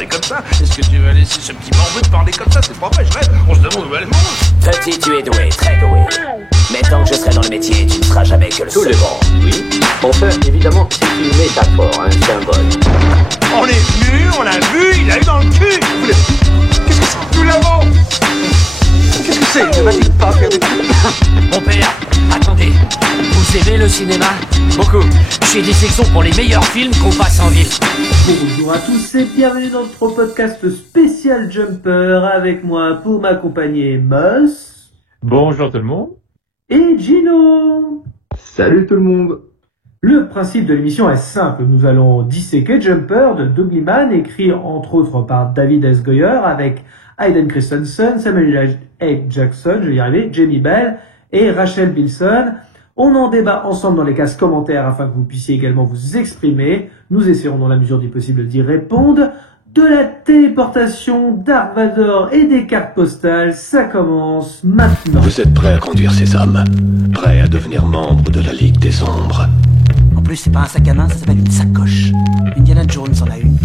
parler comme ça. Est-ce que tu vas laisser ce petit morveux te parler comme ça? C'est pas vrai, je rêve. On se demande où elle mange. Petit, tu es doué, très doué. Mais tant que je serai dans le métier, tu ne seras jamais que le second. Oui. Enfin, évidemment, c'est une métaphore, un symbole. On est venu, on l'a vu, il a eu dans le cul. Qu'est-ce que c'est? Nous l'avons. Qu'est-ce que c'est? Ne va-t-il pas faire des trucs? Mon père, attendez. Vous aimez le cinéma? Beaucoup. J'ai des sections pour les meilleurs films qu'on passe en ville. Bonjour à tous et bienvenue dans notre podcast spécial Jumper avec moi pour m'accompagner Moss. Bonjour tout le monde. Et Gino. Salut tout le monde. Le principe de l'émission est simple. Nous allons disséquer Jumper de Doug Liman, écrit entre autres par David S. Goyer avec Hayden Christensen, Samuel L. Jackson, je vais y arriver, Jamie Bell et Rachel Bilson. On en débat ensemble dans les cases commentaires afin que vous puissiez également vous exprimer. Nous essaierons dans la mesure du possible d'y répondre. De la téléportation, Dark Vador et des cartes postales, ça commence maintenant. Vous êtes prêts à conduire ces hommes? Prêts à devenir membre de la Ligue des Ombres? En plus, c'est pas un sac à main, ça s'appelle une sacoche. Indiana Jones en a une.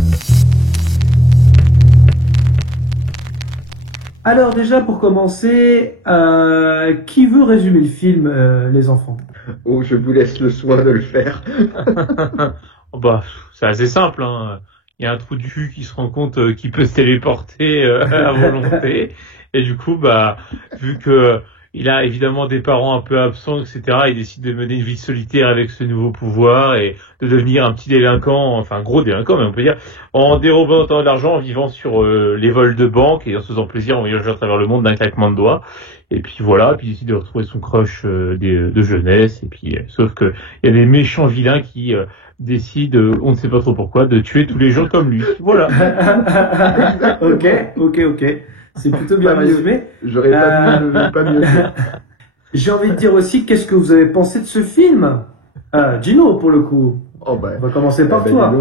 Alors déjà, pour commencer, qui veut résumer le film, les enfants? Oh, je vous laisse le soin de le faire. Bah, c'est assez simple, hein. Il y a un trou du cul qui se rend compte qu'il peut se téléporter à volonté. Et du coup, bah, vu que il a évidemment des parents un peu absents, etc., il décide de mener une vie solitaire avec ce nouveau pouvoir et de devenir un petit délinquant, enfin un gros délinquant, mais on peut dire, en dérobant de l'argent, en vivant sur les vols de banque et en se faisant plaisir en voyageant à travers le monde d'un claquement de doigts. Et puis voilà, puis il décide de retrouver son crush de jeunesse. Et puis, sauf que il y a des méchants vilains qui décident, on ne sait pas trop pourquoi, de tuer tous les gens comme lui. Voilà. Ok. C'est plutôt bien résumé. J'aurais pas mieux fait. J'ai envie de dire aussi, qu'est-ce que vous avez pensé de ce film? Gino, pour le coup. Oh bah. On va commencer par toi.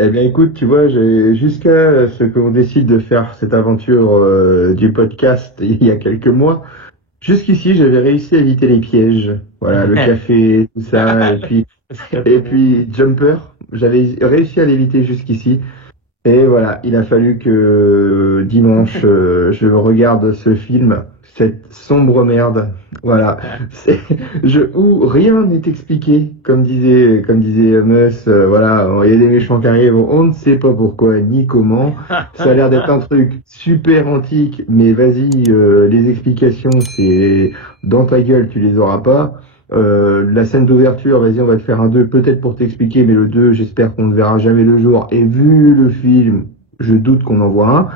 Eh bien, écoute, tu vois, jusqu'à ce qu'on décide de faire cette aventure du podcast il y a quelques mois, jusqu'ici, j'avais réussi à éviter les pièges. Voilà, le café, tout ça, et puis Jumper, j'avais réussi à l'éviter jusqu'ici. Et voilà, il a fallu que dimanche, je regarde ce film, cette sombre merde. Voilà, où rien n'est expliqué, comme disait Mus. Voilà, il y a des méchants qui arrivent, on ne sait pas pourquoi ni comment. Ça a l'air d'être un truc super antique, mais vas-y, les explications, c'est dans ta gueule, tu les auras pas. La scène d'ouverture, vas-y, on va te faire un 2 peut-être pour t'expliquer, mais le 2, j'espère qu'on ne verra jamais le jour. Et vu le film, je doute qu'on en voit un.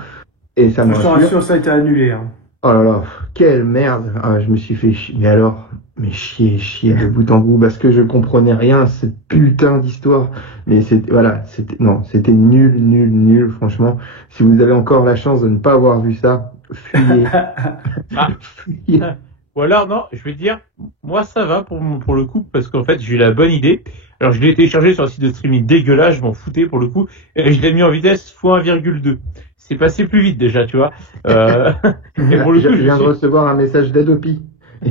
Et ça me rassure. Ça a été annulé. Hein. Oh là là, quelle merde. Je me suis fait chier. Mais alors, chier de bout en bout, parce que je comprenais rien, cette putain d'histoire. Mais c'était nul, franchement. Si vous avez encore la chance de ne pas avoir vu ça, fuyez. Fuyez. Ou alors, non, je vais te dire, moi ça va pour le coup, parce qu'en fait j'ai eu la bonne idée. Alors je l'ai téléchargé sur un site de streaming dégueulasse, je m'en foutais pour le coup, et je l'ai mis en vitesse x1,2. C'est passé plus vite déjà, tu vois. Et pour le coup, je viens de recevoir un message d'Adopi.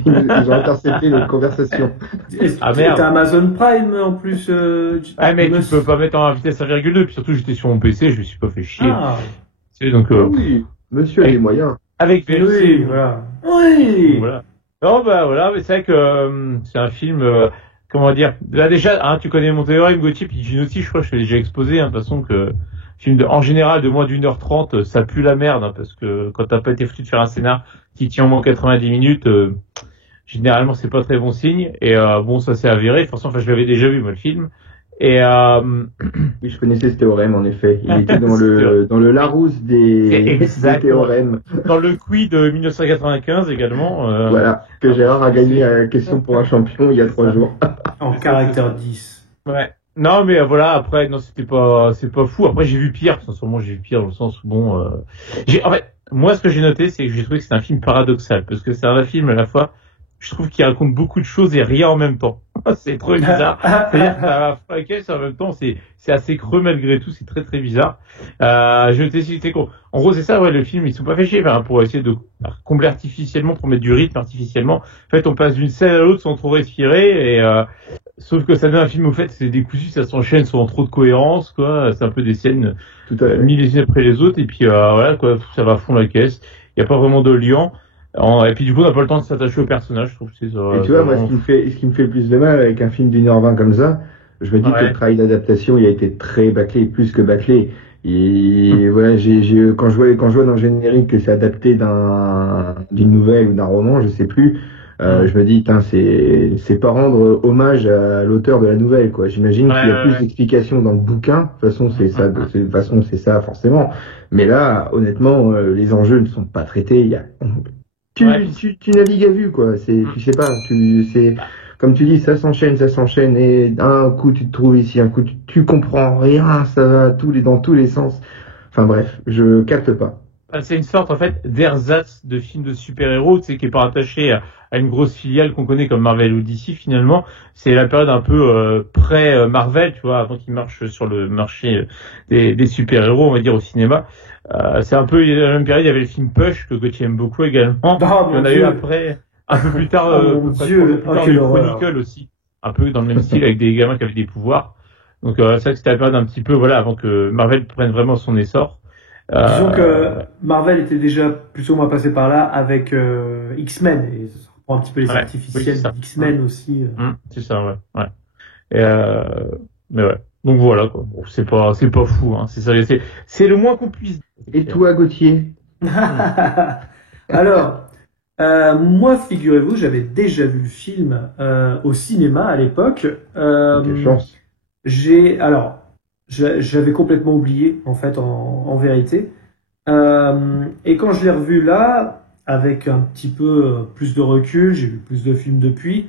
Ils ont intercepté notre conversation. Ah merde. T'as Amazon Prime en plus. Mais tu peux pas mettre en vitesse 1,2, puis surtout j'étais sur mon PC, je me suis pas fait chier. Donc, oui, monsieur a les moyens. Avec oui, voilà. Oui. Voilà. Non, bah voilà, mais c'est vrai que c'est un film, comment dire, là déjà, tu connais mon théorème, Gauthier, puis Gino aussi, je crois que je l'ai déjà exposé, de toute façon que film en général de moins d'1h30, ça pue la merde, parce que quand t'as pas été foutu de faire un scénar qui tient au moins 90 minutes, généralement c'est pas très bon signe, et bon, ça s'est avéré, de toute façon, je l'avais déjà vu, moi, le film. Et oui, je connaissais ce théorème en effet. Il était dans le Larousse des théorèmes. Dans le quiz de 1995 également. Voilà, que Gérard a gagné à question pour un champion il y a 3 jours. En caractère 10. Ouais. Non, mais voilà, après, non, c'est pas fou. Après, j'ai vu pire. Sincèrement, j'ai vu pire dans le sens où en fait, moi, ce que j'ai noté, c'est que j'ai trouvé que c'est un film paradoxal. Parce que c'est un film à la fois, je trouve qu'il raconte beaucoup de choses et rien en même temps. C'est trop bizarre. C'est-à-dire que ça va et en même temps, c'est assez creux malgré tout, c'est très très bizarre. Je vais t'expliquer en gros, c'est ça, ouais, le film, ils sont pas fait chier, pour essayer de combler artificiellement, pour mettre du rythme artificiellement. En fait, on passe d'une scène à l'autre sans trop respirer et Sauf que ça donne un film, au fait, c'est décousu, ça s'enchaîne sans trop de cohérence, quoi. C'est un peu des scènes Tout à fait. mis les unes après les autres, et puis voilà, quoi, ça va à fond la caisse. Il y a pas vraiment de lien. Et puis du coup, on n'a pas le temps de s'attacher au personnage, je trouve. Que c'est ça. Et tu vois, moi, ce qui me fait le plus de mal avec un film d'1h20 comme ça, je me dis que le travail d'adaptation, il a été très bâclé, plus que bâclé. Et voilà, quand je vois dans le générique que c'est adapté d'une nouvelle ou d'un roman, je sais plus, je me dis, c'est pas rendre hommage à l'auteur de la nouvelle, quoi. J'imagine qu'il y a plus d'explications dans le bouquin. De toute façon, c'est ça, forcément. Mais là, honnêtement, les enjeux ne sont pas traités. Tu navigues à vue, quoi. Tu sais pas, comme tu dis, ça s'enchaîne, et un coup tu te trouves ici, un coup tu comprends rien, ça va dans tous les sens. Enfin bref, je capte pas. C'est une sorte, en fait, d'ersatz de film de super-héros, tu sais, qui est pas attaché à une grosse filiale qu'on connaît comme Marvel ou DC, finalement. C'est la période un peu pré-Marvel, tu vois, avant qu'ils marchent sur le marché des super-héros, on va dire, au cinéma. C'est un peu la même période, il y avait le film Push, que Gauthier aime beaucoup également. On a eu après, un peu plus tard, Chronicle aussi. Un peu dans le même style, avec des gamins qui avaient des pouvoirs. Donc, c'est vrai que c'était la période un petit peu, voilà, avant que Marvel prenne vraiment son essor. Disons que Marvel était déjà plus ou moins passé par là avec X-Men, et ça reprend un petit peu les artificiels d'X-Men aussi. C'est ça, ouais. Et mais ouais. Donc voilà, quoi. Bon, c'est pas fou, hein. C'est ça, c'est le moins qu'on puisse. Et toi, Gauthier? Alors, moi, figurez-vous, j'avais déjà vu le film au cinéma à l'époque. Quelle chance. J'avais complètement oublié, en fait, en vérité. Et quand je l'ai revu là, avec un petit peu plus de recul, j'ai vu plus de films depuis,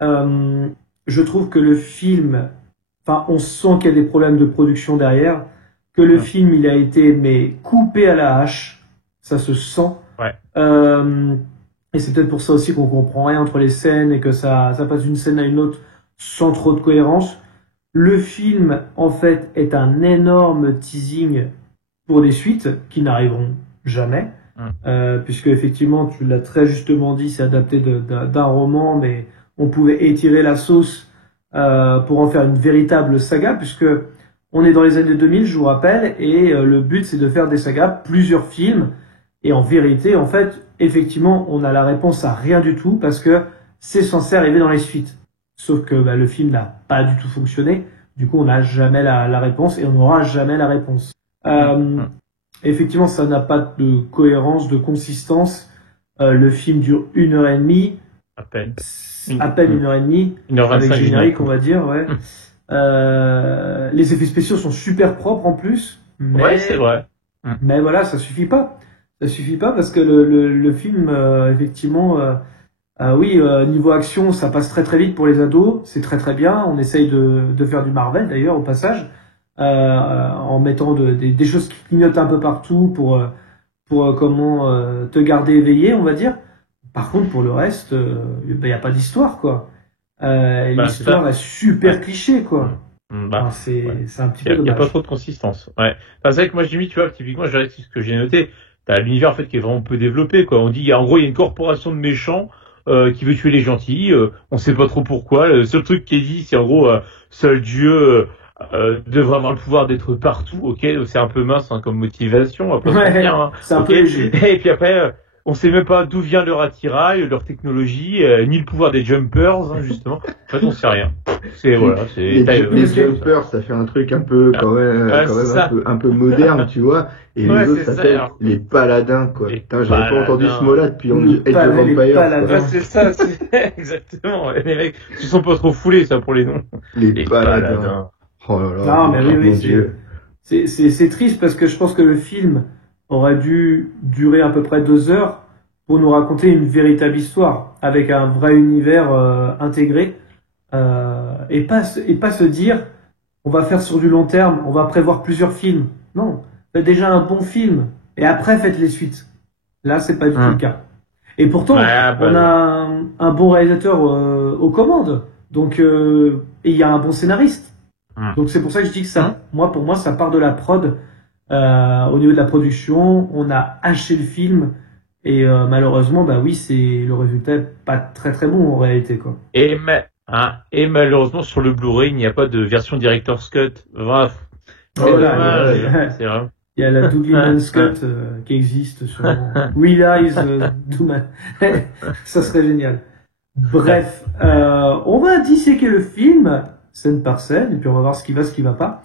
je trouve que le film, enfin, on sent qu'il y a des problèmes de production derrière, que le film, il a été, coupé à la hache, ça se sent. Ouais. Et c'est peut-être pour ça aussi qu'on comprend rien entre les scènes et que ça passe d'une scène à une autre sans trop de cohérence. Le film, en fait, est un énorme teasing pour des suites qui n'arriveront jamais, puisque effectivement, tu l'as très justement dit, c'est adapté d'un roman, mais on pouvait étirer la sauce pour en faire une véritable saga, puisque on est dans les années 2000, je vous rappelle, et le but, c'est de faire des sagas, plusieurs films, et en vérité, en fait, effectivement, on a la réponse à rien du tout, parce que c'est censé arriver dans les suites. Sauf que le film n'a pas du tout fonctionné. Du coup, on n'a jamais la réponse et on n'aura jamais la réponse. Effectivement, ça n'a pas de cohérence, de consistance. Le film dure 1h30. À peine. À peine 1h30. 1h25. Avec générique, on va dire, ouais. Les effets spéciaux sont super propres en plus. Ouais, c'est vrai. Mais voilà, ça suffit pas. Ça suffit pas parce que le film, effectivement... niveau action, ça passe très très vite pour les ados, c'est très très bien. On essaye de faire du Marvel d'ailleurs au passage, en mettant des choses qui clignotent un peu partout pour te garder éveillé, on va dire. Par contre, pour le reste, y a pas d'histoire quoi. L'histoire est super cliché quoi. C'est un petit peu dommage. Il y a pas trop de consistance. Ouais. Enfin, c'est vrai que moi j'ai mis, tu vois, typiquement, j'ai ce que j'ai noté. T'as l'univers en fait qui est vraiment peu développé quoi. On dit en gros il y a une corporation de méchants qui veut tuer les gentils, on sait pas trop pourquoi. Le seul truc qui est dit, c'est en gros seul Dieu devrait avoir le pouvoir d'être partout. Ok, c'est un peu mince comme motivation, on va pas se dire. C'est un peu léger. Et puis après, on sait même pas d'où vient leur attirail, leur technologie, ni le pouvoir des jumpers, justement. En fait, on sait rien. Les jumpers, ça fait un truc un peu quand même un peu moderne, tu vois. Et les autres, ça s'appelle les paladins, quoi. Putain, j'avais pas entendu ce mot-là depuis Age of Empires. C'est ça, exactement. Les mecs, ils sont pas trop foulés, ça, pour les noms. Les paladins. Oh là là. Non, mais oui, c'est triste parce que je pense que le film aurait dû durer à peu près 2 heures pour nous raconter une véritable histoire avec un vrai univers intégré, et pas se dire on va faire sur du long terme, on va prévoir plusieurs films. Non, faites déjà un bon film et après faites les suites. Là, c'est pas du tout le cas. Et pourtant, on a un bon réalisateur aux commandes, donc et il y a un bon scénariste. Donc c'est pour ça que je dis que ça, pour moi, ça part de la prod. Au niveau de la production, on a haché le film et malheureusement, le résultat est pas très très bon en réalité quoi. Et mais Hein, et malheureusement, sur le Blu-ray, il n'y a pas de version Director's Cut. Bref. C'est Oh là, dommage. C'est vrai. Il y a la Douglas Scott qui existe sur Realize Doom. Ça serait génial. Bref, on va disséquer le film scène par scène et puis on va voir ce qui va pas.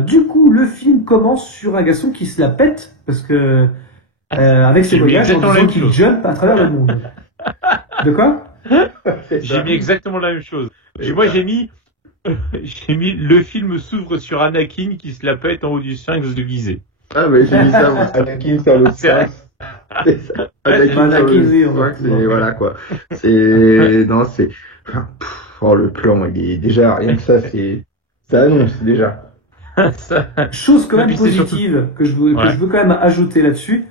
Du coup, le film commence sur un garçon qui se la pète parce que avec ses voyages en disant qu'il jump à travers le monde. De quoi? J'ai mis exactement la même chose. Moi, j'ai mis le film s'ouvre sur Anakin qui se la pète en haut du Sphinx de Gizeh. Ah, mais j'ai mis ça, moi. Anakin sur le Sphinx. Anakin sur le Sphinx, et voilà, quoi. Non, oh, le plan, il est déjà, rien que ça, ça annonce, déjà. Chose quand même positive que je veux quand même ajouter là-dessus,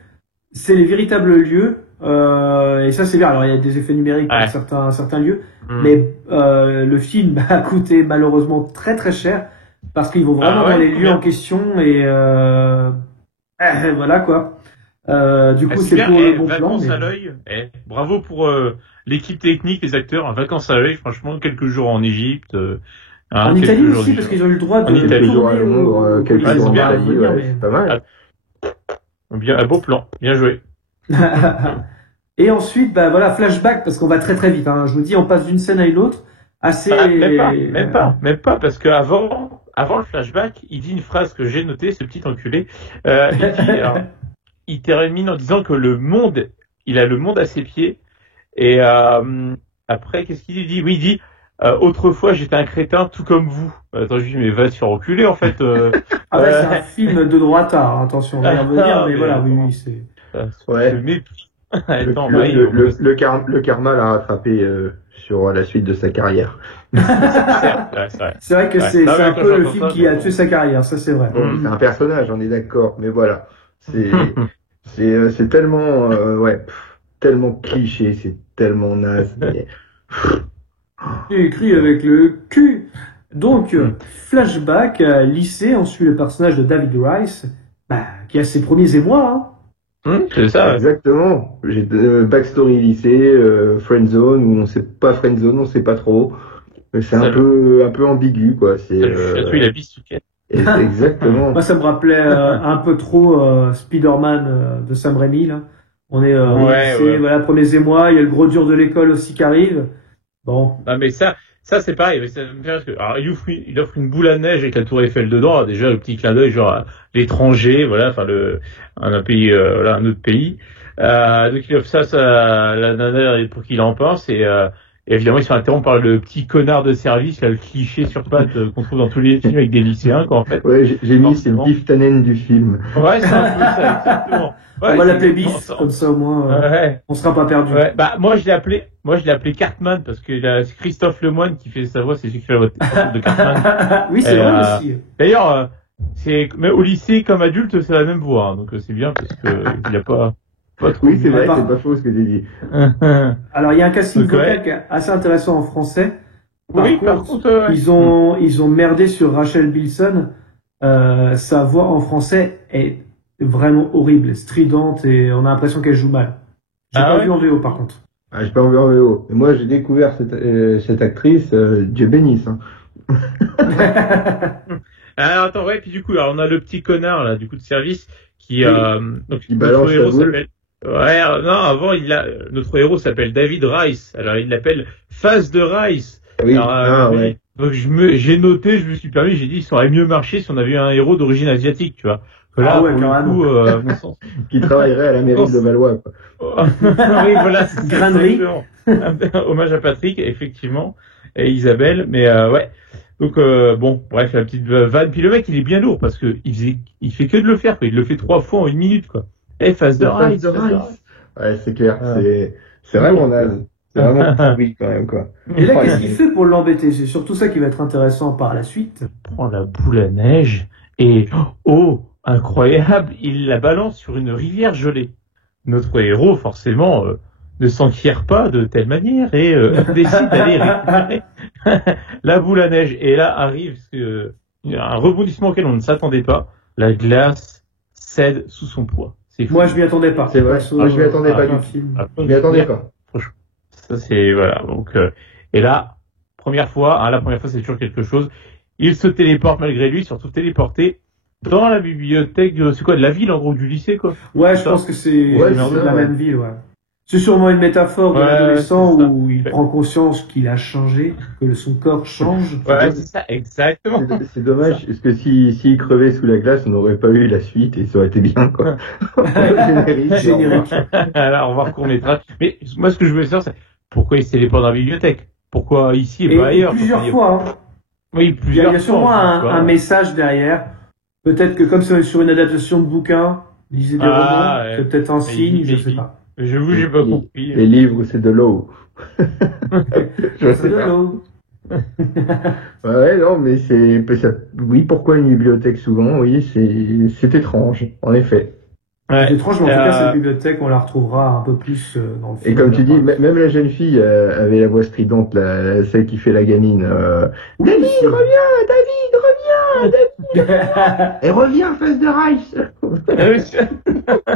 c'est les véritables lieux. Et ça c'est bien. Alors il y a des effets numériques pour certains lieux, mais le film a coûté malheureusement très très cher parce qu'ils vont vraiment dans les lieux en question et voilà quoi. Du coup c'est pour le bon plan. Vacances à l'œil. Bravo pour l'équipe technique, les acteurs. Vacances à l'œil, franchement, quelques jours en Égypte. En Italie aussi parce qu'ils ont eu le droit de tourner quelques jours en Italie, c'est pas mal. Bien, un beau plan, bien joué. Et ensuite, voilà, flashback, parce qu'on va très très vite, hein. Je vous dis, on passe d'une scène à une autre, assez... Même pas, parce que avant le flashback, il dit une phrase que j'ai notée, ce petit enculé. Il termine en disant que il a le monde à ses pieds, et après, qu'est-ce qu'il dit? Oui, il dit, autrefois, j'étais un crétin tout comme vous. Attends, je lui dis, mais va te faire reculer, en fait. c'est un film de droitard, hein. Attention, on va y revenir, mais voilà, oui, c'est... Ouais. Le karma l'a rattrapé sur la suite de sa carrière. C'est vrai que c'est un peu le film qui a tué sa carrière, ça c'est vrai. Bon, c'est un personnage, on est d'accord, mais voilà, c'est tellement tellement cliché, c'est tellement naze. Mais... C'est écrit avec le cul. Donc flashback lycée, on suit le personnage de David Rice, qui a ses premiers émois. Hein. C'est ça. Exactement. J'ai backstory lycée, friendzone, où on sait pas friendzone, on sait pas trop. C'est un peu ambigu, quoi. Il a bistouquette. Exactement. Moi, ça me rappelait un peu trop Spider-Man de Sam Raimi, là. On est lycée, voilà, premiers émois, il y a le gros dur de l'école aussi qui arrive. Bon. Ah, mais ça c'est pareil, mais ça me fait parce que, alors, il offre une boule à neige avec la tour Eiffel dedans, alors, déjà, le petit clin d'œil, genre, l'étranger, voilà, enfin, un pays, voilà, un autre pays. Donc, il offre ça à la nana pour qu'il en pense, et évidemment, il se fait interrompre par le petit connard de service, là, le cliché sur pattes qu'on trouve dans tous les films avec des lycéens, quoi, en fait. Ouais, j'ai mis, c'est le Biff Tannen du film. Ouais, c'est un peu ça, exactement. Ouais, on va l'appeler Biff, comme ça, au moins, on sera pas perdu. Ouais, moi, je l'ai appelé Cartman, parce que c'est Christophe Lemoine qui fait sa voix, c'est celui qui fait la voix de Cartman. Oui, c'est vrai aussi. D'ailleurs, mais au lycée, comme adulte, c'est la même voix, hein, donc c'est bien, parce que il a pas trop. Oui, c'est vrai, c'est pas faux ce que tu dis. Alors, il y a un casting vocal assez intéressant en français. Par contre, ils ont merdé sur Rachel Bilson. Sa voix en français est vraiment horrible, stridente, et on a l'impression qu'elle joue mal. J'ai pas vu en VO, par contre. J'ai pas vu en VO. Et moi, j'ai découvert cette actrice, Dieu bénisse, hein. Alors, attends, puis du coup, alors, on a le petit connard, là, du coup, de service, qui balance la boule. Avant, notre héros s'appelle David Rice. Alors, il l'appelle Face de Rice. Oui. Alors, donc, j'ai noté, je me suis permis, j'ai dit, ça aurait mieux marché si on avait eu un héros d'origine asiatique, tu vois. Là, pour le coup, mon sens. Qui travaillerait à la mairie de Valois, quoi. Oui, voilà, c'est Grainerie. Hommage à Patrick, effectivement, et Isabelle, mais Donc bon, bref, la petite vanne. Puis le mec, il est bien lourd parce que il fait que de le faire, quoi. Il le fait 3 fois en 1 minute, quoi. Face de Rice. Ouais, c'est clair, c'est vraiment naze. C'est vraiment pourri quand même, quoi. Et là, qu'est-ce qu'il fait pour l'embêter? C'est surtout ça qui va être intéressant par la suite. Il prend la boule à neige et incroyable, il la balance sur une rivière gelée. Notre héros, forcément, ne s'enquiert pas de telle manière et décide d'aller récupérer la boule à neige. Et là arrive un rebondissement auquel on ne s'attendait pas. La glace cède sous son poids. Moi, je m'y attendais pas. C'est vrai. Je m'y attendais pas du film. Je m'y attendais pas. Ça, c'est, voilà. Donc, Et là, la première fois c'est toujours quelque chose. Il se téléporte malgré lui, surtout téléporté dans la bibliothèque de la ville, en gros, du lycée, quoi. Ouais, je pense que c'est la même ville, ouais. C'est sûrement une métaphore de l'adolescent où il prend conscience qu'il a changé, que son corps change. Ouais, c'est ça, exactement. C'est dommage, parce que s'il crevait sous la glace, on n'aurait pas eu la suite et ça aurait été bien, quoi. Générique. Alors, on va recourt-métrage. Mais moi, ce que je veux savoir, c'est pourquoi il se téléporte dans la bibliothèque? Pourquoi ici et pas ailleurs? Plusieurs fois, hein. Oui, plusieurs fois. Il y a sûrement un message derrière. Peut-être que comme c'est sur une adaptation de bouquin, lisez des romans, c'est peut-être un signe, je sais pas. J'avoue, j'ai pas compris. Les livres, c'est de l'eau. C'est de l'eau. Ouais, non, mais oui, pourquoi une bibliothèque souvent? Oui, c'est étrange, en effet. Ouais. C'est étrange, mais en tout cas, cette bibliothèque, on la retrouvera un peu plus dans le film. Et comme tu dis, même la jeune fille avait la voix stridente, celle qui fait la gamine. David, reviens, David! Et reviens, face de Rice!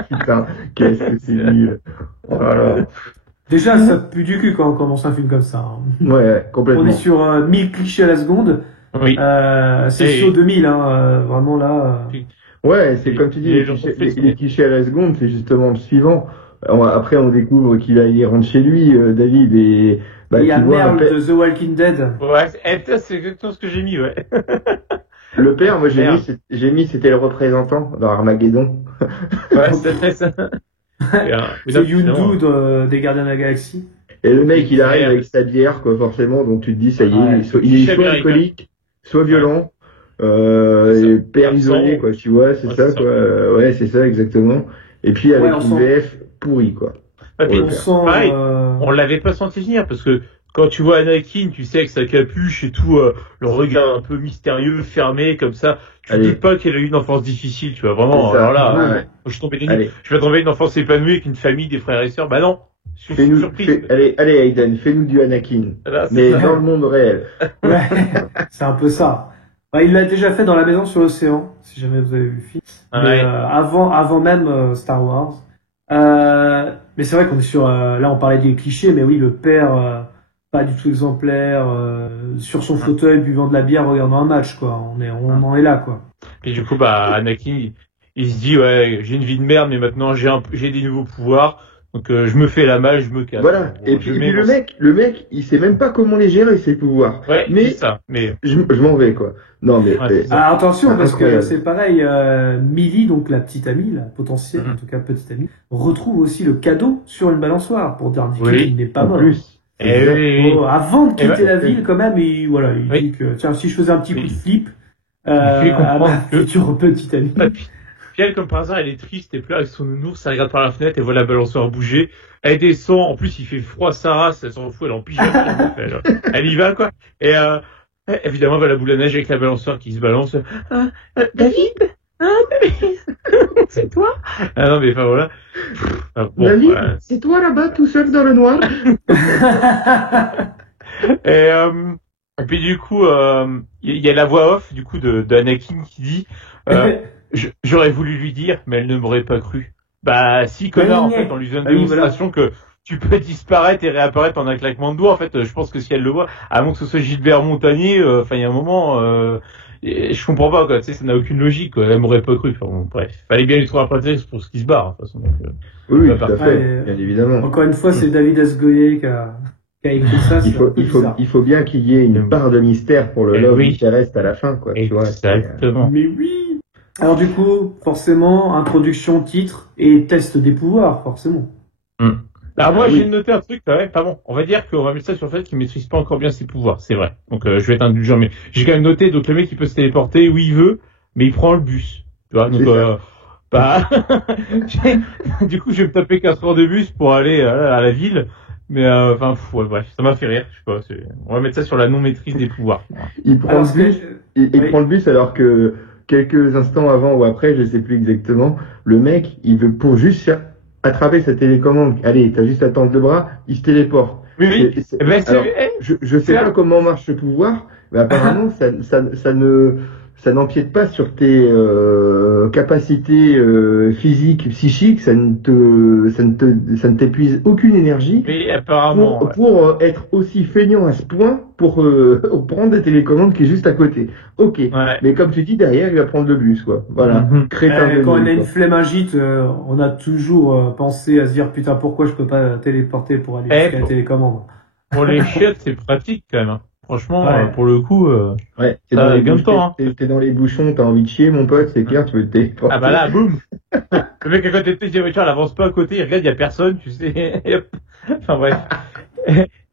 Putain, qu'est-ce que c'est nul. Voilà. Déjà, ça pue du cul quand on commence un film comme ça. Hein. Ouais, complètement. On est sur 1000 clichés à la seconde. Oui. C'est saut 2000, hein, vraiment là. Ouais, c'est comme tu dis, les clichés à la seconde, c'est justement le suivant. Après, on découvre il rentre chez lui, David, et... il y a Merle de The Walking Dead. Ouais, c'est exactement ce que j'ai mis, ouais. Le père, moi, j'ai mis, c'était le représentant dans Armageddon. Ouais, c'est ça. C'est Yondu des Gardiens de la Galaxie. Et le mec, il arrive avec sa bière, quoi, forcément, donc tu te dis, ça y est, il est soit alcoolique, soit violent. Et père isolé, quoi, tu vois, c'est ça, quoi. Ouais, c'est ça, exactement. Et puis avec une VF pourrie, quoi. Pareil, on l'avait pas senti venir, parce que quand tu vois Anakin, tu sais que sa capuche et tout, le regard un peu mystérieux, fermé, comme ça, tu te dis pas qu'elle a eu une enfance difficile, tu vois, vraiment. Alors là, je suis tombé des nues. Je vais tomber une enfance épanouie avec une famille, des frères et sœurs. Bah non. Allez, Aiden, fais-nous du Anakin. Là, mais dans le monde réel. Ouais, c'est un peu ça. Il l'a déjà fait dans La Maison sur l'océan, si jamais vous avez vu le film. Avant même Star Wars. Mais c'est vrai qu'on est sur... là, on parlait des clichés, mais oui, le père, pas du tout exemplaire, sur son fauteuil, buvant de la bière, regardant un match, quoi. On en est là, quoi. Et du coup, Anakin, il se dit, ouais, j'ai une vie de merde, mais maintenant, j'ai des nouveaux pouvoirs. Donc je me fais la malle, je me casse. Voilà. Et puis le mec, il sait même pas comment les gérer ses pouvoirs. Ouais, mais c'est ça. Mais je m'en vais, quoi. Non mais attention, parce que c'est pareil, Millie, donc la petite amie, la potentielle, en tout cas petite amie, retrouve aussi le cadeau sur une balançoire pour dire qu'il n'est pas mort. Plus. Avant de quitter la ville, quand même, il dit que tiens, si je faisais un petit coup de flip à ma future petite amie. Puis elle, comme par hasard, elle est triste et pleure avec son nounours, elle regarde par la fenêtre et voit la balançoire bouger. Elle descend, en plus il fait froid, sa race, elle s'en fout, elle est en pyjama. Elle y va, quoi. Et évidemment, elle va la boule à neige avec la balançoire qui se balance. David, c'est toi? Ah non, mais enfin voilà. David, c'est toi là-bas, tout seul dans le noir? Et puis du coup, il y a la voix off du coup d'Anakin qui dit j'aurais voulu lui dire, mais elle ne m'aurait pas cru. Bah si, connard, en fait, on lui donne une démonstration que tu peux disparaître et réapparaître en un claquement de doigts. En fait, je pense que si elle le voit, à moins que ce soit Gilbert Montagnier, il y a un moment, je comprends pas, quoi. Tu sais, ça n'a aucune logique, quoi. Elle m'aurait pas cru. Enfin, bon, bref, fallait bien lui trouver un prétexte pour ce qui se barre, de toute façon. Donc, oui, tout à fait, bien évidemment. Encore une fois, c'est David S. Goyer qui a écrit ça. Il faut bien qu'il y ait une part de mystère pour le love qui reste à la fin, quoi. Exactement. Mais oui. Alors du coup, forcément, introduction, titre et test des pouvoirs, forcément. Alors moi, j'ai noté un truc quand même, pas bon. On va dire qu'on va mettre ça sur le fait qu'il maîtrise pas encore bien ses pouvoirs, c'est vrai. Donc je vais être indulgent, mais j'ai quand même noté, donc le mec il peut se téléporter où il veut, mais il prend le bus. Tu vois, donc du coup je vais me taper 4 heures de bus pour aller à la ville. Mais bref, ça m'a fait rire, je sais pas. On va mettre ça sur la non-maîtrise des pouvoirs. Il prend le bus, il prend le bus alors que quelques instants avant ou après, je sais plus exactement, le mec, il veut pour juste attraper sa télécommande. Allez, t'as juste à tendre le bras, il se téléporte. Oui. Alors, je sais pas comment marche ce pouvoir, mais apparemment ça ça n'empiète pas sur tes capacités physiques, psychiques, ça ne t'épuise aucune énergie. Mais apparemment, pour être aussi feignant à ce point pour prendre des télécommandes qui est juste à côté. Ok, mais comme tu dis, derrière, il va prendre le bus, quoi. Voilà. Quand on a une flémingite, on a toujours pensé à se dire, putain, pourquoi je peux pas téléporter pour aller jusqu'à la télécommande? Pour les chiottes, c'est pratique quand même. Franchement, pour le coup, t'es dans les bouchons, t'es dans les bouchons, t'as envie de chier, mon pote, c'est clair, tu veux te téléporter. Ah bah là, boum. Le mec à côté de toi, il dit, elle avance pas à côté, il regarde, il y a personne, tu sais. Enfin bref.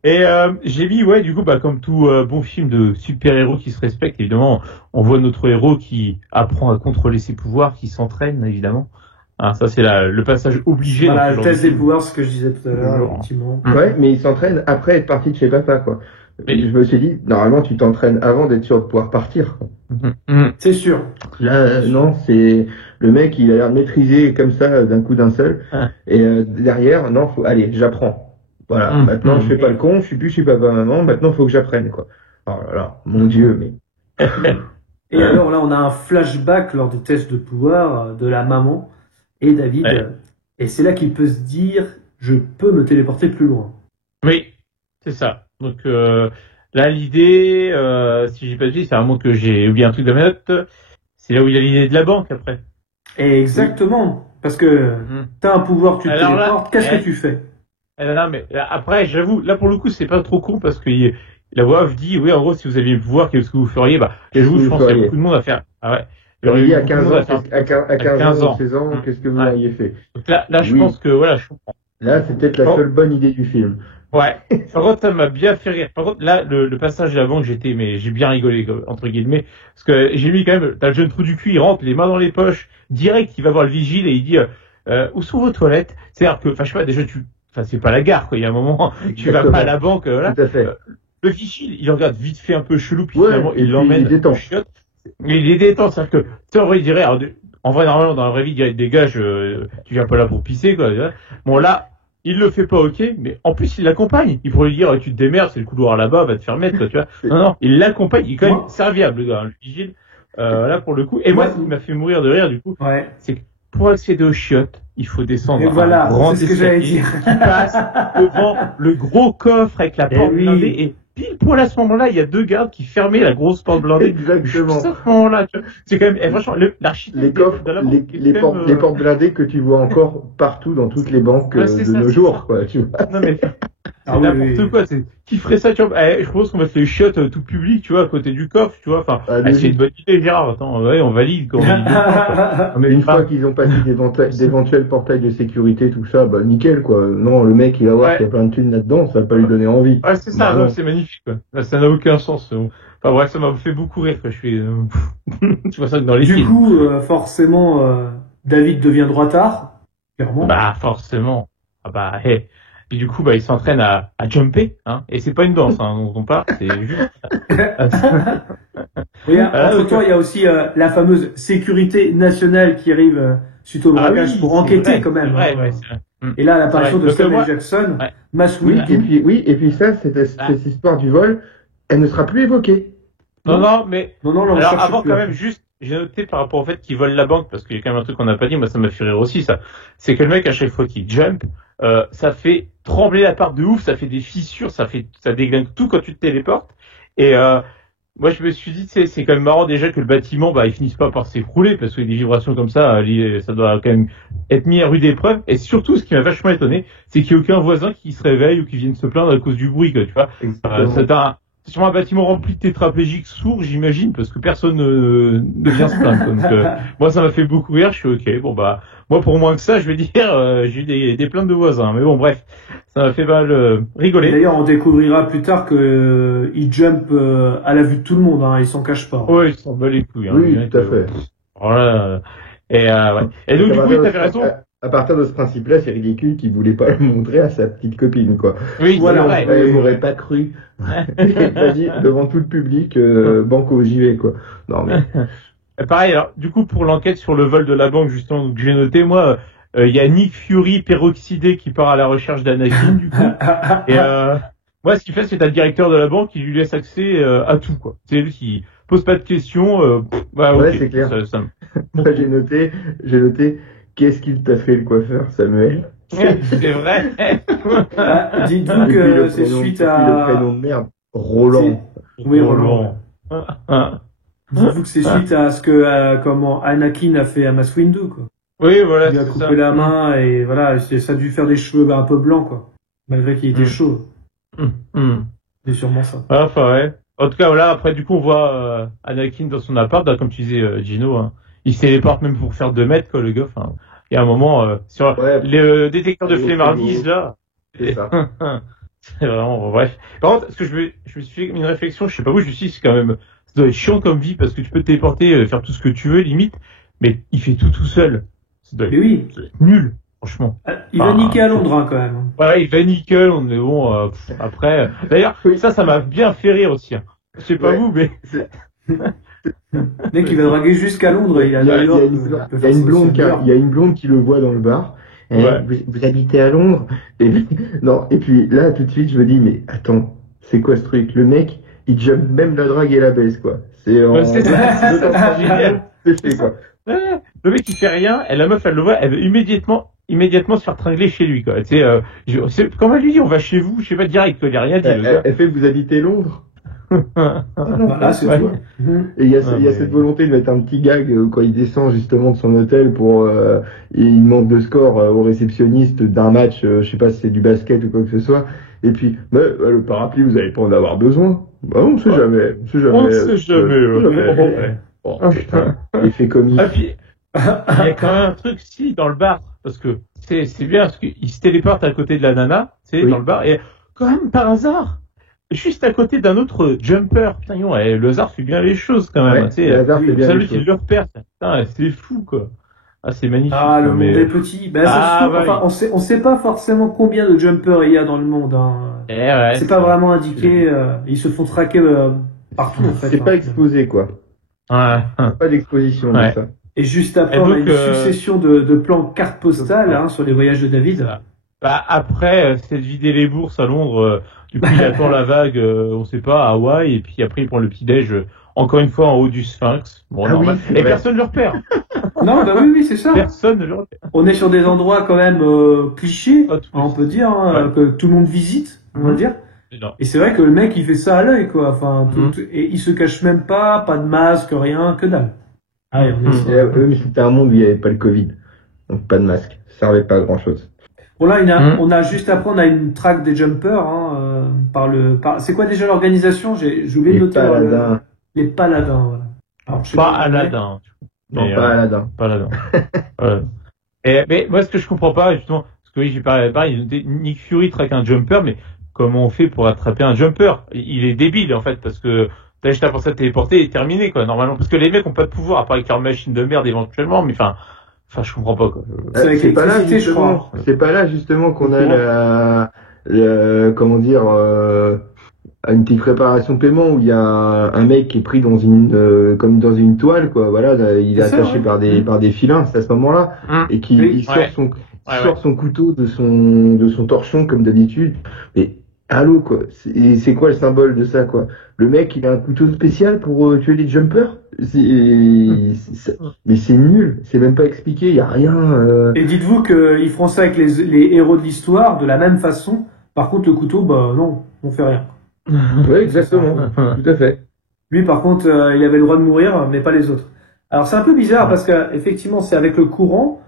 Et j'ai mis, du coup, comme tout bon film de super-héros qui se respecte, évidemment, on voit notre héros qui apprend à contrôler ses pouvoirs, qui s'entraîne, évidemment. Ah, ça, c'est le passage obligé. Voilà, le test des pouvoirs, ce que je disais tout à l'heure, effectivement. Ouais, mais il s'entraîne après être parti de chez papa, quoi. Mais je me suis dit, normalement, tu t'entraînes avant d'être sûr de pouvoir partir, quoi. C'est sûr. Là, non, c'est le mec, il a l'air de maîtriser comme ça d'un coup d'un seul. Et derrière, non, allez, j'apprends. Voilà. Maintenant, je fais pas le con, je suis plus chez papa, maman. Maintenant, faut que j'apprenne, quoi. Oh là là, mon Dieu, mais. Et alors là, on a un flashback lors des tests de pouvoir de la maman et David. Et c'est là qu'il peut se dire, je peux me téléporter plus loin. Oui, c'est ça. Donc là, l'idée, si j'ai pas dit, c'est vraiment que j'ai oublié un truc de ma note. C'est là où il y a l'idée de la banque après. Exactement, parce que t'as un pouvoir, tu te téléportes. Qu'est-ce que tu fais? Non, mais après, j'avoue, là pour le coup, c'est pas trop con parce que la voix off dit, oui, en gros, si vous aviez le pouvoir, qu'est-ce que vous feriez? J'avoue, je pense qu'il y a beaucoup de monde à faire. Ah ouais. Il y a 15 ans, 16 ans, qu'est-ce que vous auriez fait? Donc là, je pense que je comprends. Là, c'est peut-être la seule bonne idée du film. Ouais. Par contre, ça m'a bien fait rire. Par contre, là, le passage de la banque, j'ai bien rigolé, entre guillemets. Parce que j'ai mis quand même, t'as le jeune trou du cul, il rentre, les mains dans les poches, direct, il va voir le vigile et il dit, où sont vos toilettes? C'est-à-dire que, je sais pas, déjà, c'est pas la gare, quoi. Il y a un moment, tu vas pas à la banque, voilà. Tout à fait. Le vigile, il regarde vite fait un peu chelou, puis finalement, il l'emmène au chiotte. Mais il est détend, c'est-à-dire que, tu sais, en vrai, il dirait, en vrai, normalement, dans la vraie vie, il dirait, dégage, tu viens pas là pour pisser, quoi. Bon, là, il le fait pas, ok, mais en plus, il l'accompagne. Il pourrait lui dire, tu te démerdes, c'est le couloir là-bas, va te faire mettre, quoi, tu vois. Non, il l'accompagne, il est quand même serviable, le gars, le vigile. Là, pour le coup. Et moi, ce qui m'a fait mourir de rire, du coup, c'est que pour accéder aux chiottes, il faut descendre un grand c'est ce que j'allais dire. qui passe devant le gros coffre avec la porte blindée et pile poil à ce moment-là, il y a deux gardes qui fermaient la grosse porte blindée. Exactement. À ce moment-là, tu vois. C'est quand même, franchement, l'architecte. Les coffres, les portes blindées que tu vois encore partout dans toutes les banques de nos jours, quoi, tu vois. Non, mais, c'est n'importe quoi, qui ferait ça, tu vois. Je pense qu'on va se les chiottes tout public, tu vois, à côté du coffre, tu vois. Enfin, c'est une bonne idée, Gérard. Attends, on valide, quoi. Mais une fois qu'ils ont passé d'éventuels portails de sécurité, tout ça, nickel, quoi. Non, le mec, il va voir qu'il y a plein de thunes là-dedans, ça va pas lui donner envie. Ouais, c'est ça, non, c'est magnifique, quoi. Là, ça n'a aucun sens. Enfin, bref, ça m'a fait beaucoup rire, quoi. Je suis, tu vois ça dans les films. Du coup, forcément, David devient droitard, clairement. Forcément. Et du coup, il s'entraîne à jumper, hein. Et c'est pas une danse, hein, dont on parle, c'est juste. Entre temps, il y a aussi la fameuse sécurité nationale qui arrive suite au braquage pour enquêter, quand même. Vrai. Et là, l'apparition de Samuel Jackson, Massoud. Et puis ça, cette histoire du vol, elle ne sera plus évoquée. Non, mais. Non, alors, avant, quand même, juste, j'ai noté par rapport au fait qu'il vole la banque, parce qu'il y a quand même un truc qu'on n'a pas dit, moi, ça m'a fait rire aussi, ça. C'est que le mec, à chaque fois qu'il jump, ça fait trembler la part de ouf, ça fait des fissures, ça déglingue tout quand tu te téléportes. Et, moi, je me suis dit, c'est quand même marrant déjà que le bâtiment, il finisse pas par s'écrouler, parce que des vibrations comme ça doit quand même être mis à rude épreuve. Et surtout, ce qui m'a vachement étonné, c'est qu'il n'y a aucun voisin qui se réveille ou qui vienne se plaindre à cause du bruit, quoi, tu vois. C'est sûrement un bâtiment rempli de tétraplégiques sourds, j'imagine, parce que personne ne vient se plaindre. Donc, moi, ça m'a fait beaucoup rire. Je suis ok. Bon, moi, pour moins que ça, je vais dire, j'ai eu des plaintes de voisins. Mais bon, bref, ça m'a fait mal rigoler. D'ailleurs, on découvrira plus tard que il jump à la vue de tout le monde. Hein, il s'en cache pas. Oui, il s'en bat les couilles. Oui, tout à fait. Voilà. Et donc, du coup, t'avais raison. À partir de ce principe-là, c'est ridicule qu'il voulait pas le montrer à sa petite copine, quoi. Oui, voilà. Elle m'aurait pas cru. Il a dit devant tout le public, banco, j'y vais, quoi. Non, mais. Pareil, alors, du coup, pour l'enquête sur le vol de la banque, justement, que j'ai noté, moi, il y a Nick Fury peroxydé qui part à la recherche d'Anakin, du coup. Et, moi, ce qu'il fait, c'est que t'as le directeur de la banque qui lui laisse accès à tout, quoi. C'est lui qui, pose pas de questions. Bah, Ouais, ok, c'est clair. ça... Moi, j'ai noté, qu'est-ce qu'il t'a fait le coiffeur, Samuel? C'est vrai. Ah, dites-vous Et puis que le c'est prénom- suite et puis le prénom à... de merde, Roland. Oui, Roland. Ah. Dites-vous que c'est suite à ce que comment Anakin a fait à Mace Windu, quoi. Oui, voilà, Il lui a c'est coupé ça. la main et voilà, ça a dû faire des cheveux un peu blancs, quoi. Malgré qu'il était chaud. C'est sûrement ça. Enfin, ouais. En tout cas, voilà, après, du coup, on voit Anakin dans son appart, là, comme tu disais, Gino, hein. Il se téléporte même pour faire 2 mètres, quoi, le gars. Enfin, il y a un moment, sur Ouais. le détecteur de Ouais, flemmardise, là. C'est ça. C'est vraiment, bref. Par contre, ce que je me suis fait une réflexion, je sais pas vous, je me suis dit, c'est quand même, ça doit être chiant comme vie, parce que tu peux te téléporter, faire tout ce que tu veux, limite, mais il fait tout seul. Ça doit Mais oui. être nul, franchement. Il va niquer à Londres, hein, quand même. Voilà, il va nickel, on est bon, après. D'ailleurs, Oui. ça m'a bien fait rire aussi, hein. Je sais pas Ouais. vous, mais. Le mec, il va draguer jusqu'à Londres, il a Il y a- New il y York, a il une- peut il y faire a une ça blonde aussi qui ailleurs. il y a une blonde qui le voit dans le bar. Ouais. Vous habitez à Londres? Et puis, non, et puis là, tout de suite, je me dis, mais attends, c'est quoi ce truc? Le mec, il jump même la drague et la baisse, quoi. C'est en... Ouais, c'est ça, c'est génial. C'est fait, quoi. Ouais, le mec il fait rien, et la meuf elle le voit, elle veut immédiatement se faire tringler chez lui, quoi. Tu sais, comment elle lui dit, on va chez vous, je sais pas, direct, quoi, il a rien dit, le gars. Elle fait, vous habitez Londres? Voilà, c'est Ouais. tout. Et il y a, Ah, il y a mais- cette volonté de mettre un petit gag quand il descend justement de son hôtel pour il manque de score au réceptionniste d'un match, je sais pas si c'est du basket ou quoi que ce soit. Et puis, le parapluie, vous allez pas en avoir besoin. Bah, on sait jamais. On sait jamais. On sait jamais, ouais. Oh, putain, il fait comique. Ah, puis, il y a quand même un truc, si, dans le bar, parce que c'est bien, parce qu'il se téléporte à côté de la nana, tu sais, Oui. dans le bar, et quand même, par hasard, juste à côté d'un autre jumper, putain, le hasard fait bien les choses, quand même, Ouais, tu sais. le hasard fait bien C'est les lui qui choses. le repère, putain, c'est fou, quoi. Ah, c'est magnifique. Ah, le quoi, monde est petit. Ben, ça se trouve, ouais. enfin, on sait pas forcément combien de jumpers il y a dans le monde, hein. Ouais, C'est pas vraiment indiqué, ils se font traquer partout, en fait. C'est hein. pas exposé, quoi. Ouais. Pas d'exposition Ouais. de ça. Et juste après, Et on a donc, une succession de plans cartes postales, hein, sur les voyages de David. Bah, après, c'est de vider les bourses à Londres, du coup, il attend la vague, on sait pas, à Hawaï, et puis après, il prend le petit-déj, encore une fois, en haut du Sphinx. Bon, Ah normal. oui, c'est Et vrai. personne ne le repère. Non, bah oui, c'est ça. Personne ne le repère. On est sur des endroits quand même clichés, Ah, tout on peut dire, hein, Ouais. que tout le monde visite, on va Mhm. dire. Non. Et c'est vrai que le mec, il fait ça à l'œil, quoi. Enfin, Mhm. et il se cache même pas de masque, rien, que dalle. Ah, et on est Mhm. sur- Mais c'était un monde où il n'y avait pas le Covid. Donc pas de masque. Ça servait pas à grand chose. Bon, là, Mhm. on a juste après, on a une track des jumpers, hein, c'est quoi déjà l'organisation? J'ai oublié de Les noter. paladins. Les paladins, voilà. Alors, je sais Pas pas Aladdin. Non, Mais, pas Aladdin. Pas Aladdin. Voilà. Mais moi, ce que je comprends pas, justement, parce que oui, j'ai pas, Nick Fury traque un jumper, mais comment on fait pour attraper un jumper? Il est débile, en fait, parce que t'as juste à penser à te téléporter et terminé, quoi, normalement. Parce que les mecs ont pas de pouvoir, à part avec leur machine de merde, éventuellement, mais enfin, je comprends pas, quoi. C'est avec C'est pas là l'électricité, je justement. crois. C'est pas là justement qu'on a Comment comment dire une petite préparation de paiement où il y a un mec qui est pris dans une comme dans une toile quoi. Voilà, il est C'est ça, attaché ouais. par des filins. C'est à ce moment-là et qui Oui. il sort Ouais. son Ouais, sort son couteau de son torchon comme d'habitude. Mais allô quoi. C'est quoi le symbole de ça quoi? Le mec il a un couteau spécial pour tuer les jumpers? Mais c'est nul. C'est même pas expliqué. Il y a rien. Et dites-vous qu'ils feront ça avec les héros de l'histoire de la même façon. Par contre, le couteau, bah non, on fait rien. Ouais, exactement. Tout à fait. Lui, par contre, il avait le droit de mourir, mais pas les autres. Alors, c'est un peu bizarre parce que effectivement, c'est avec le courant.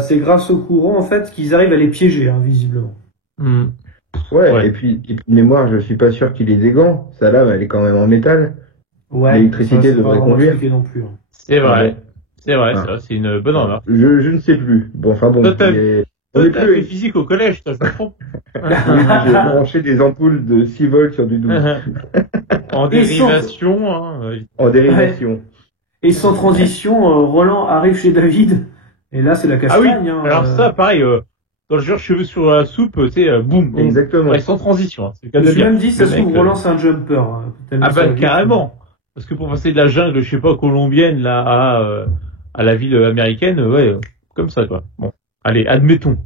C'est grâce au courant, en fait, qu'ils arrivent à les piéger, hein, visiblement. Hmm. Ouais, et puis mémoire, je suis pas sûr qu'il ait des gants. Sa lame, elle est quand même en métal. Ouais. L'électricité ça, c'est devrait pas vraiment conduire. expliqué non plus. Hein. C'est vrai. Ouais. C'est vrai, Ah. ça, c'est une bonne remarque. Je ne sais plus. Bon, enfin bon. Toi, t'as- On Toi, est t'as plus. fait physique au collège, toi, je me trompe. J'ai branché des ampoules de 6 volts sur du 12. En Et sans- dérivation, hein. En dérivation. Et sans transition, Roland arrive chez David. Et là, c'est la Ah oui, castagne. hein, alors ça, pareil, dans le genre cheveux sur la soupe, tu sais, boum, boum. Exactement. Ouais, sans transition, hein, c'est le cas Je de me suis dire. même dit, ça Le se trouve, mec, Roland, c'est un jumper. Hein, tellement Ah ça bah, va vite. carrément. Parce que pour passer de la jungle, je sais pas, colombienne, là, à la ville américaine, ouais, comme ça, quoi. Bon. Allez, admettons.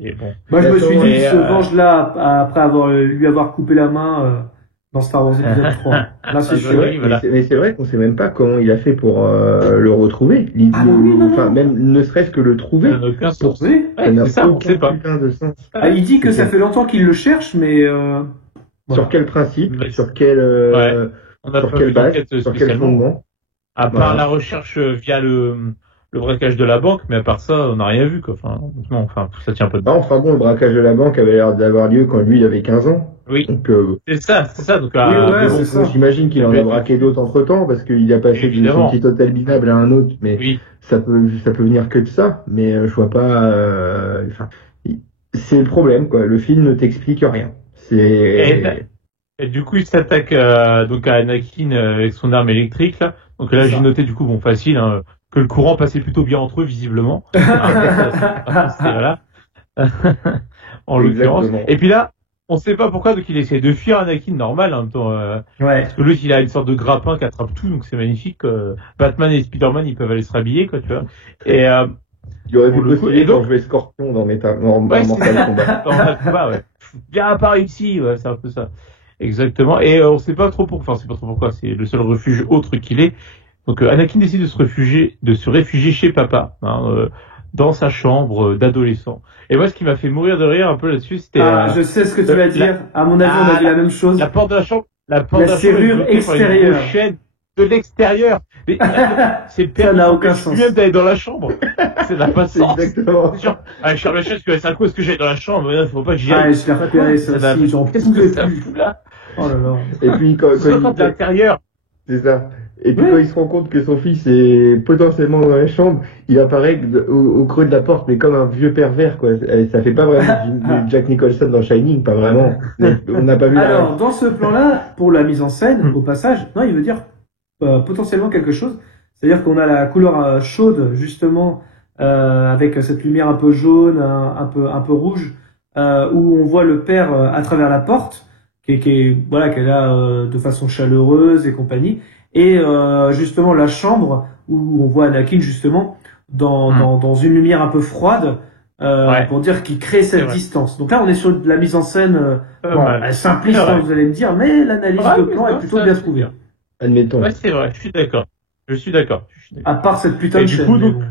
Et bon. Moi, je me suis dit, il se Et, venge là, après lui avoir coupé la main, dans Star Wars épisode 3. Là, c'est sûr. Oui, voilà. Mais c'est vrai qu'on sait même pas comment il a fait pour le retrouver. Ah oui, non. Enfin, même ne serait-ce que le trouver. Ça n'a aucun sens. Oui. Ça n'a c'est ça, on aucun sait pas. putain de sens. Ah, il dit que ça fait longtemps qu'il le cherche, mais voilà. Sur quel principe, Mais- sur quel, On n'a sur pas quelle vu base, d'enquête sur quel spécialement. fondement. À part Voilà. la recherche via le braquage de la banque, mais à part ça, on n'a rien vu, quoi. Enfin, ça tient pas de Non, enfin bon, le braquage de la banque avait l'air d'avoir lieu quand lui il avait 15 ans. Oui, Donc, c'est ça. Donc, Oui, ouais, mais bon, c'est ça. j'imagine qu'il en a braqué d'autres entre temps parce qu'il a passé de son Évidemment. petit hôtel minable à un autre, mais oui. ça peut venir que de ça. Mais je vois pas. Enfin, c'est le problème, quoi. Le film ne t'explique rien. Et du coup, il s'attaque donc à Anakin avec son arme électrique, là. Donc là, C'est j'ai ça. noté, du coup, bon, facile, hein, que le courant passait plutôt bien entre eux, visiblement. Voilà. En l'occurrence. Exactement. Et puis là, on sait pas pourquoi, donc il essaie de fuir Anakin, normal, en même temps. Ouais. Parce que l'autre, il a une sorte de grappin qui attrape tout, donc c'est magnifique. Batman et Spider-Man, ils peuvent aller se rhabiller, quoi, tu vois. Et Il aurait pu Pour le coup, postuler et donc- pour jouer Scorpion dans Ouais, Mortal Kombat. Mortal Kombat, ouais. Viens par ici, ouais, c'est un peu ça. Exactement. Et on sait pas trop pourquoi. Enfin, c'est pas trop pourquoi. C'est le seul refuge autre qu'il est. Donc Anakin décide de se réfugier chez papa, dans sa chambre d'adolescent. Et moi, ce qui m'a fait mourir de rire un peu là-dessus, c'était Je sais ce que tu vas dire. À mon avis, on a dit la même chose. la porte de la chambre. La porte La de la chambre est serrure bloquée par une extérieure. grosse chaîne de l'extérieur. Mais c'est le Ça n'a permis aucun sens. lui-même d'aller dans la chambre. Ça n'a pas de C'est sens. exactement. Genre, je ferme la chaise, parce que c'est un coup, est-ce que j'aille dans la chambre? Mais là, faut pas que j'y Ah, aille. je l'ai repéré, ça Ça aussi, j'en Qu'est-ce que pouvais ça plus. fout là? Oh là là. Et puis quand C'est de l'intérieur. c'est ça. Et puis Oui. quand il se rend compte que son fils est potentiellement dans la chambre, il apparaît au creux de la porte, mais comme un vieux pervers, quoi. Et ça fait pas vraiment du Jack Nicholson dans Shining, pas vraiment. On n'a pas vu Alors, dans ce plan-là, pour la mise en scène, au passage, non, il veut dire potentiellement quelque chose. C'est-à-dire qu'on a la couleur chaude, justement, avec cette lumière un peu jaune, un peu rouge, où on voit le père à travers la porte, qui est là de façon chaleureuse et compagnie, et justement la chambre où on voit Anakin justement dans une lumière un peu froide, Ouais. pour dire qu'il crée cette vrai. distance. Donc là, on est sur de la mise en scène bon, mal. simpliste, C'est vrai. hein, vous allez me dire, mais l'analyse Ouais, de mais plan non, est plutôt ça, bien c'est trouvée. bien. Admettons. Ouais, c'est vrai, je suis d'accord. À part cette putain Et de du chaîne. coup, mais donc, bon.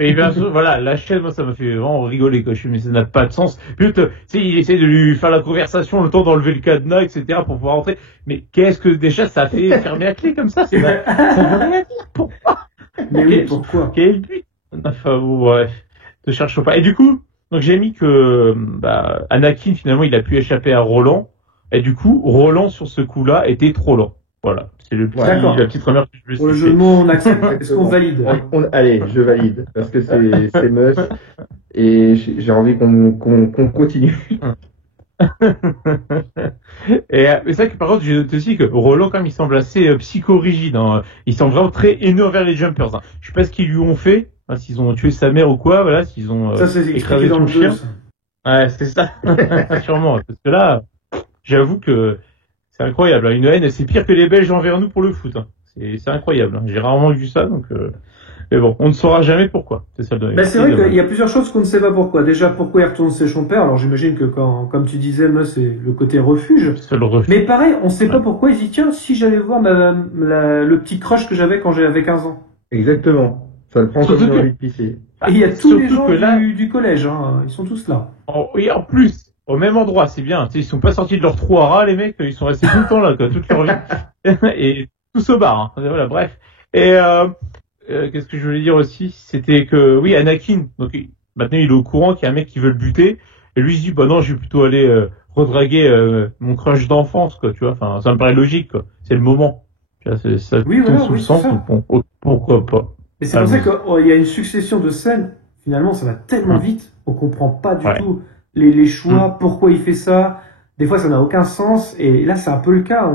Et bien sûr, voilà, la chaîne, moi, ça m'a fait vraiment rigoler, quoi. Je suis, mais ça n'a pas de sens. Puis, tu sais, il essaie de lui faire la conversation, le temps d'enlever le cadenas, etc., pour pouvoir rentrer. Mais qu'est-ce que, déjà, ça fait fermer la clé comme ça? Ça veut rien dire. Pourquoi? Mais oui, pourquoi? Quel but? Enfin, bon, bref. Ne cherchons pas. Et du coup, donc, j'ai mis que, Anakin, finalement, il a pu échapper à Roland. Et du coup, Roland, sur ce coup-là, était trop lent. Voilà. C'est la petite remarque que je veux Pour le citer. jeu de mots, on accepte. Est-ce qu'on valide? Allez, je valide, parce que c'est must, et j'ai envie qu'on continue. Et c'est vrai que par contre, j'ai noté aussi que Roland, quand même, il semble assez psychorigide. Hein. Il semble vraiment très haineux envers les jumpers. Hein. Je sais pas ce qu'ils lui ont fait, hein, s'ils ont tué sa mère ou quoi, voilà, s'ils ont Ça, c'est écrasé expliqué dans tout le le jeu. chien. ça. Ouais, c'est ça. Sûrement. Parce que là, j'avoue que c'est incroyable. Hein. Une haine, c'est pire que les Belges envers nous pour le foot. Hein. C'est incroyable. Hein. J'ai rarement vu ça, donc. Mais bon, on ne saura jamais pourquoi. C'est ça. Ben, c'est vrai qu'il y a plusieurs choses qu'on ne sait pas pourquoi. Déjà, pourquoi il retourne chez son père. Alors, j'imagine que comme tu disais, moi, c'est le côté refuge. C'est le refus. Mais pareil, on ne sait pas pourquoi il dit, tiens, si j'allais voir le petit crush que j'avais quand j'avais 15 ans. Exactement. Ça le prend comme Surtout une que- envie de pisser. Et il y a tous les Surtout gens que là- du collège, hein. Ils sont tous là. Oui, en plus, au même endroit, c'est bien. Tu sais, ils sont pas sortis de leur trou à rats, les mecs. Ils sont restés tout le temps là, quoi, toute leur vie. Et tous au bar. Hein. Voilà, bref. Et qu'est-ce que je voulais dire aussi, c'était que oui, Anakin. Donc maintenant, il est au courant qu'il y a un mec qui veut le buter. Et lui, il se dit, bah non, je vais plutôt aller redraguer mon crush d'enfance, quoi. Tu vois. Enfin, ça me paraît logique, quoi. C'est le moment. Tu vois, ça Oui, tombe voilà, sous oui, le c'est sens. ça. Donc, bon, pourquoi pas. Et c'est pour ça qu'il y a une succession de scènes. Finalement, ça va tellement vite, on comprend pas du Ouais. tout les choix, pourquoi il fait ça. Des fois, ça n'a aucun sens. Et là, c'est un peu le cas.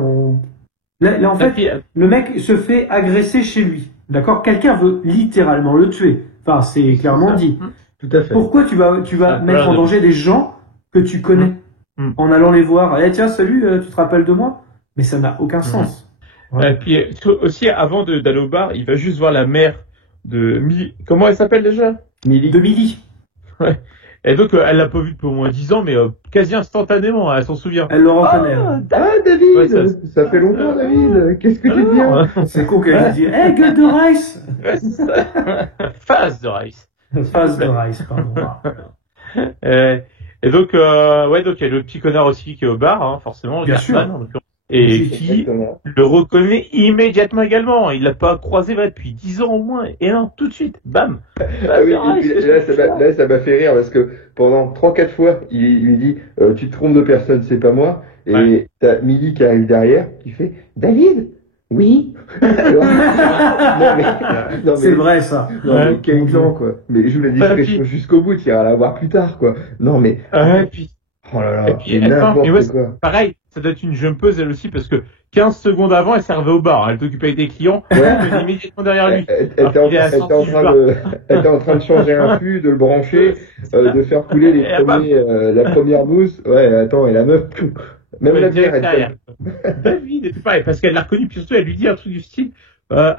Là, en fait, le mec se fait agresser chez lui. D'accord? Quelqu'un veut littéralement le tuer. Enfin, c'est clairement dit. Tout à fait. Pourquoi tu vas Ça, mettre en voilà. danger des gens que tu connais en allant les voir? Eh tiens, salut, tu te rappelles de moi? Mais ça n'a aucun sens. Et puis aussi, avant d'aller au bar, il va juste voir la mère de Millie. Comment elle s'appelle déjà? Millie. De Millie. Ouais. Et donc, elle l'a pas vu depuis au moins 10 ans, mais quasi instantanément, elle s'en souvient. Elle le reconnaît. Hein. David, Ouais, ça fait longtemps, David. Qu'est-ce que tu deviens? C'est con qu'elle lui dit « Hey, gueule de Rice !» Phase de Rice. Phase de Rice, pardon. Et donc, donc il y a le petit connard aussi qui est au bar, hein, forcément, Bien Cartman, sûr. en l'occurrence, et qui Exactement. le reconnaît immédiatement également. Il l'a pas croisé depuis 10 ans au moins, et non, tout de suite, bam. Ah oui, et puis là, ça m'a fait rire parce que pendant 3-4 fois, il lui dit tu te trompes de personne, c'est pas moi. Et Ouais. t'as Millie qui arrive derrière, qui fait David, oui. Alors, non, C'est vrai, ça. Non, Ouais. mais quel clan, quoi. Mais je joue la discrétion jusqu'au bout, tu iras la voir plus tard, quoi. Non, mais. Et puis, Oh là et là, puis, c'est n'importe et ouais, quoi. pareil, ça doit être une jumpeuse elle aussi, parce que 15 secondes avant, elle servait au bar. Elle t'occupait avec des clients, Ouais. elle venait immédiatement derrière lui. Elle Alors qu'il est à était en sortie du train bar. elle était en train de changer un fût, de le brancher, de faire couler Et bam. la première mousse. Ouais, attends, et la meuf, même Ouais, la bière, direct elle derrière. David, et tout pareil, parce qu'elle l'a reconnu, puis surtout, elle lui dit un truc du style,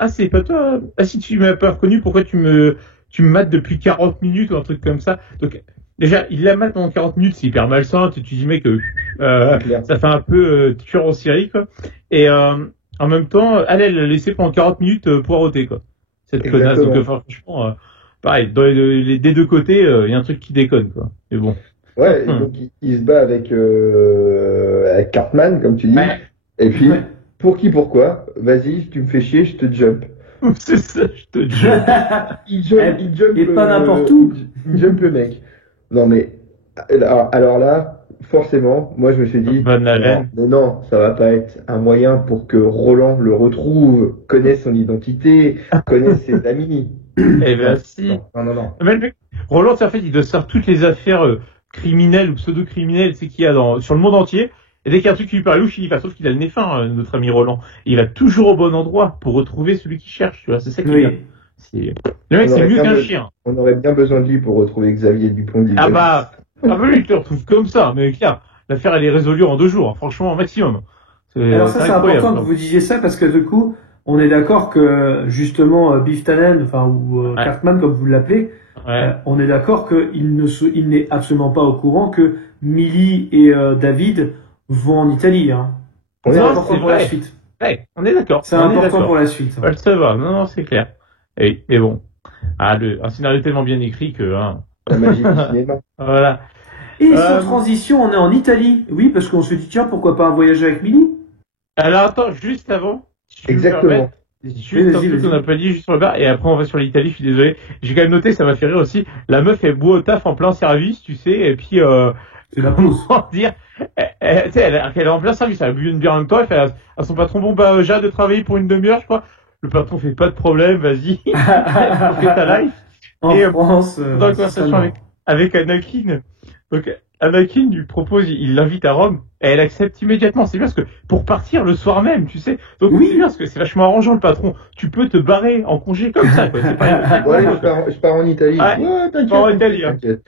c'est pas toi, si tu m'as pas reconnu, pourquoi tu me mates depuis 40 minutes ou un truc comme ça? Donc, déjà, il la mate pendant 40 minutes, c'est hyper malsain, tu dis, mec, clair. ça fait un peu, tueur en série, quoi. Et, en même temps, elle l'a laissé pendant 40 minutes, poireauter, quoi. Cette connasse. Exactement. Donc, franchement, pareil, des deux côtés, il y a un truc qui déconne, quoi. Mais bon. Ouais, et donc il se bat avec Cartman, comme tu dis. Ouais. Et puis, Ouais. pourquoi? Vas-y, tu me fais chier, je te jump. C'est ça, je te dis. Il jump, Et pas n'importe où. Il jump le mec. Non mais, alors là, forcément, moi je me suis dit, Bonne haleine. non, ça va pas être un moyen pour que Roland le retrouve, connaisse son identité, connaisse ses amis. Eh ben, si. Non. Mais le mec, Roland, en fait, il doit se faire toutes les affaires criminelles ou pseudo-criminelles, c'est qu'il y a sur le monde entier. Et dès qu'il y a un truc qui lui paraît louche, il y va. Sauf qu'il a le nez fin, notre ami Roland. Et il va toujours au bon endroit pour retrouver celui qu'il cherche, tu vois. C'est ça qui est bien. Oui. Le mec, On c'est aurait mieux bien qu'un be- chien. On aurait bien besoin de lui pour retrouver Xavier Dupont de Ligonnès. Lui, il te retrouve comme ça. Mais clair, l'affaire, elle est résolue en 2 jours, hein, franchement, au maximum. Alors ça, c'est incroyable, important que vous disiez ça parce que du coup, on est d'accord que justement Biff Tannen, ou Ouais. Cartman comme vous l'appelez, Ouais. on est d'accord qu'il n'est absolument pas au courant que Millie et David vont en Italie. Hein. On est C'est Non, important c'est pour la vrai. suite. Ouais, on est d'accord. C'est On est important d'accord. pour la suite. Faut le savoir. Non, c'est clair. Mais bon. Un scénario tellement bien écrit que, La magie du cinéma. voilà. Et sans transition, on est en Italie. Oui, parce qu'on se dit tiens, pourquoi pas un voyage avec Millie? Alors attends, juste avant. si tu peux me Exactement. permettre, Juste un truc qu'on n'a pas dit juste sur le bar, et après on va sur l'Italie, je suis désolé. J'ai quand même noté, ça m'a fait rire aussi. La meuf, elle boit au taf en plein service, tu sais, et puis, C'est la pause. comment dire, tu sais, elle est en plein service, elle a bu une bière en même temps, elle fait à son patron, bon bah, j'ai hâte de travailler pour une demi-heure, je crois. Le patron fait pas de problème, vas-y, fais ta life. En Et, France, Dans la conversation avec Anakin. Donc, Anakin lui propose, il l'invite à Rome, et elle accepte immédiatement. C'est bien parce que, pour partir le soir même, tu sais. Donc, Oui. c'est bien parce que c'est vachement arrangeant, le patron. Tu peux te barrer en congé comme ça, quoi. C'est pas Bon, allez, je pars en Italie. Ouais, t'inquiète. pars en Italie, hein. T'inquiète.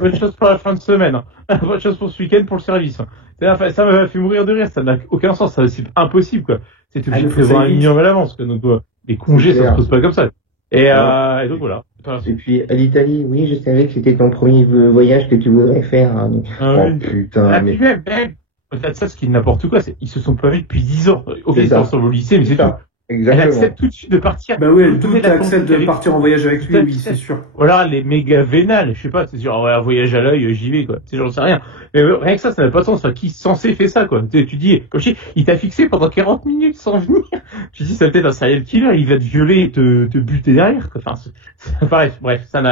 Bonne chance pour la fin de semaine. Hein. Bonne chance pour ce week-end, pour le service. Enfin, ça m'a fait mourir de rire. Ça n'a aucun sens. C'est impossible, quoi. C'est obligé de faut ça prévoir un vite. million à l'avance, quoi. Donc, les congés, C'est ça se clair. pose pas comme ça. Et donc, voilà. Enfin, Et puis, à l'Italie, oui, je savais que c'était ton premier voyage que tu voudrais faire. Hein. Ah Oh oui. putain, Ah, mais... puis même, au-delà de ça, ce qui est n'importe quoi, c'est ils se sont pas vus depuis 10 ans. Ok, C'est ils ça. sont ensemble au lycée, mais c'est tout. ça. Elle Exactement. accepte tout de suite de partir. Bah oui, elle Tout doute, est d'accord accepte de avec- partir en voyage avec lui, Tout à oui, fait. c'est sûr. Voilà, les méga vénales, je sais pas, c'est genre, ouais, un voyage à l'œil, j'y vais, quoi. C'est j'en sais rien. Mais rien que ça n'a pas de sens. Enfin, qui censé fait ça, quoi? Tu dis, comme je dis, il t'a fixé pendant 40 minutes sans venir. Tu dis, c'est peut-être un serial killer, il va te violer et te buter derrière, quoi. Enfin, c'est pareil. Bref, c'est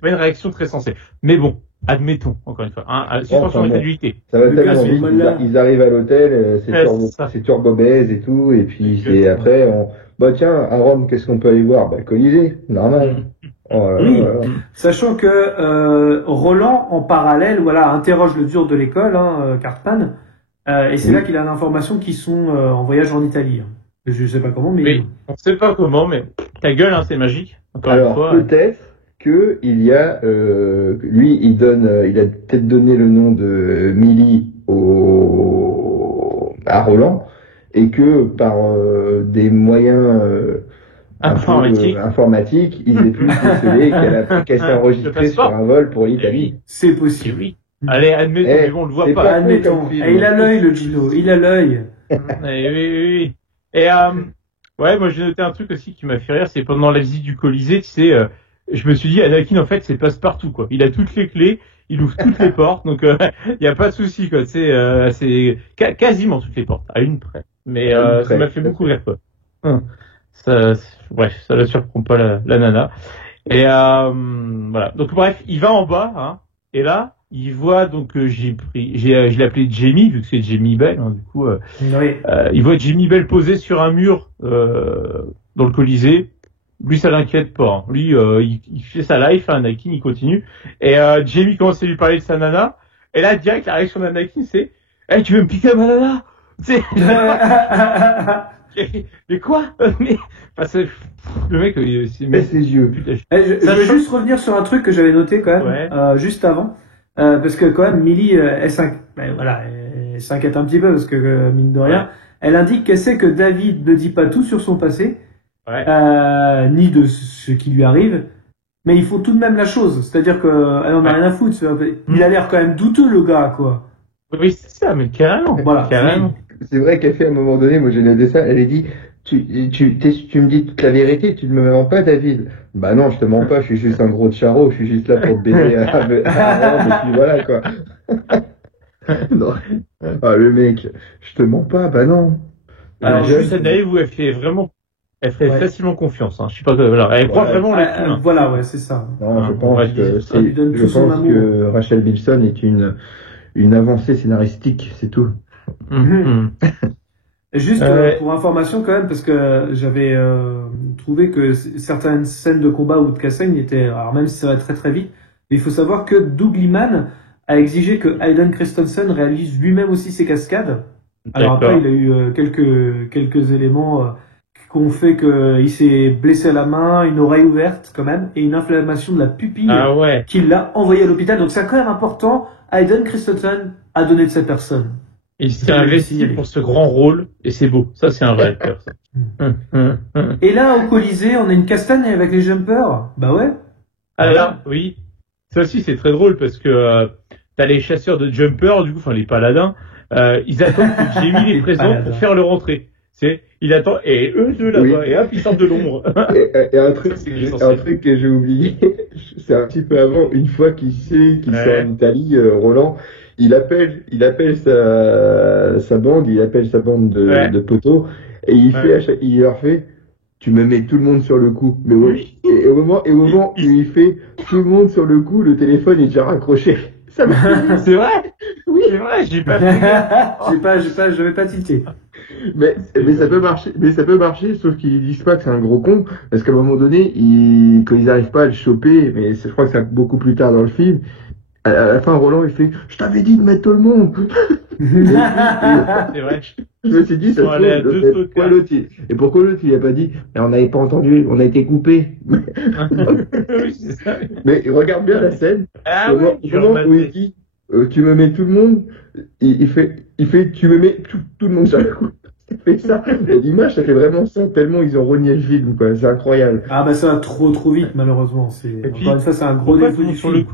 pas une réaction très sensée. Mais bon, admettons, encore une fois, suspension enfin, bon. d'incrédulité. Ça va Lucas, tellement c'est vite. mal là. Ils arrivent à l'hôtel, Ouais, c'est ça. c'est turbo baise et tout, et puis c'est Exactement. après, bah tiens, à Rome, qu'est-ce qu'on peut aller voir? Bah, le Colisée, normal. Oh là là Oui. là là. Sachant que Roland, en parallèle, interroge le dur de l'école, Cartman, et c'est Oui. là qu'il a l'information qu'ils sont en voyage en Italie. Je sais pas comment, mais Oui, on sait pas comment, mais ta gueule, c'est magique. Encore une Alors, fois. peut-être que il y a, lui, il a peut-être donné le nom de Millie à Roland, et que par des moyens informatique, ils aient pu déceler qu'elle s'est enregistrée sur un vol pour l'Italie. C'est possible. Oui. Allez, admettons, mais bon, on le voit pas. Admettons. Il a l'œil, le Gino. Il a l'œil. Oui. Et ouais, moi j'ai noté un truc aussi qui m'a fait rire, c'est pendant la visite du Colisée, tu sais, je me suis dit, Anakin, en fait, c'est passe-partout, quoi. Il a toutes les clés, il ouvre toutes les portes, donc il y a pas de souci, quoi. C'est quasiment toutes les portes, à une près. Mais ça m'a fait beaucoup rire, quoi. Bref, ça la surprend pas la nana. Et voilà. Donc bref, il va en bas, hein, et là, il voit donc je l'ai appelé Jamie vu que c'est Jamie Bell, hein, du coup. Oui. Il voit Jamie Bell posé sur un mur dans le Colisée. Lui, ça l'inquiète pas. Hein. Lui, il fait sa life, hein, Anakin, il continue. Et Jamie commence à lui parler de sa nana. Et là, direct, la réaction d'Anakin, c'est hey, tu veux me piquer ma nana? C'est mais quoi? Mais parce que le mec, c'est met ses yeux. Je vais juste revenir sur un truc que j'avais noté quand même, juste avant. Parce que quand même, Millie, elle s'inquiète un petit peu parce que mine de rien, elle indique qu'elle sait que David ne dit pas tout sur son passé, ni de ce qui lui arrive, mais il faut tout de même la chose. C'est-à-dire qu'elle en a rien à foutre. Il a l'air quand même douteux, le gars, quoi. Oui, c'est ça, mais carrément. Voilà. Carrément. C'est vrai qu'elle fait à un moment donné, moi j'ai noté ça, elle a dit, tu me dis toute la vérité, tu ne me mens pas, David. Bah non, je te mens pas, je suis juste un gros charreau, je suis juste là pour te baiser à et puis voilà, quoi. Non. Ah, le mec, je te mens pas, bah non. Alors, juste Anaïs où elle ferait facilement confiance, hein. Je sais pas, voilà. Elle croit vraiment les films. Voilà, c'est ça. Non, je pense que Rachel Bilson est une avancée scénaristique, c'est tout. Juste pour information quand même, parce que j'avais trouvé que certaines scènes de combat ou de cassaigne étaient, alors même si ça va très très vite, mais il faut savoir que Doug Liman a exigé que Hayden Christensen réalise lui-même aussi ses cascades. Alors après, il a eu quelques éléments qui ont fait qu'il s'est blessé à la main, une oreille ouverte quand même, et une inflammation de la pupille qui l'a envoyé à l'hôpital. Donc c'est quand même important. Hayden Christensen a donné de sa personne. Il s'est investi pour ce grand rôle, et c'est beau. Ça, c'est un vrai acteur, ça. Et là, au Colisée, on a une castagne avec les jumpers. Bah ouais. Alors, oui. Ça aussi, c'est très drôle, parce que t'as les chasseurs de jumpers, du coup, enfin, les paladins, ils attendent que Jamie les présente pour faire leur entrée. Il attend, et eux deux là-bas, et hop, ils sortent de l'ombre. Et un truc que j'ai oublié, c'est un petit peu avant, une fois qu'il sait qu'ils sont en Italie, Roland, il appelle sa bande, de poteaux, et il leur fait, tu me mets tout le monde sur le coup. Mais oui. Et au moment où il fait tout le monde sur le coup, le téléphone est déjà raccroché. Ça m'a C'est vrai? Oui. C'est vrai, j'ai pas fait. Je vais pas tilter. Mais ça peut marcher, sauf qu'ils disent pas que c'est un gros con, parce qu'à un moment donné, quand ils arrivent pas à le choper, mais je crois que c'est beaucoup plus tard dans le film, à la fin, Roland, il fait, je t'avais dit de mettre tout le monde. C'est vrai. Je me suis dit, ça pourquoi l'autre, et pourquoi l'autre, il a pas dit, mais on n'avait pas entendu, on a été coupé. Oui, c'est ça. Mais regarde bien la scène. Au moment où il dit, tu me mets tout le monde, il fait, tu me mets tout le monde sur le coup. Il fait ça. Et l'image, ça fait vraiment ça, tellement ils ont renié le film, quoi. C'est incroyable. Ah, bah, ça va trop vite, malheureusement. Encore une fois, c'est un gros défaut du film.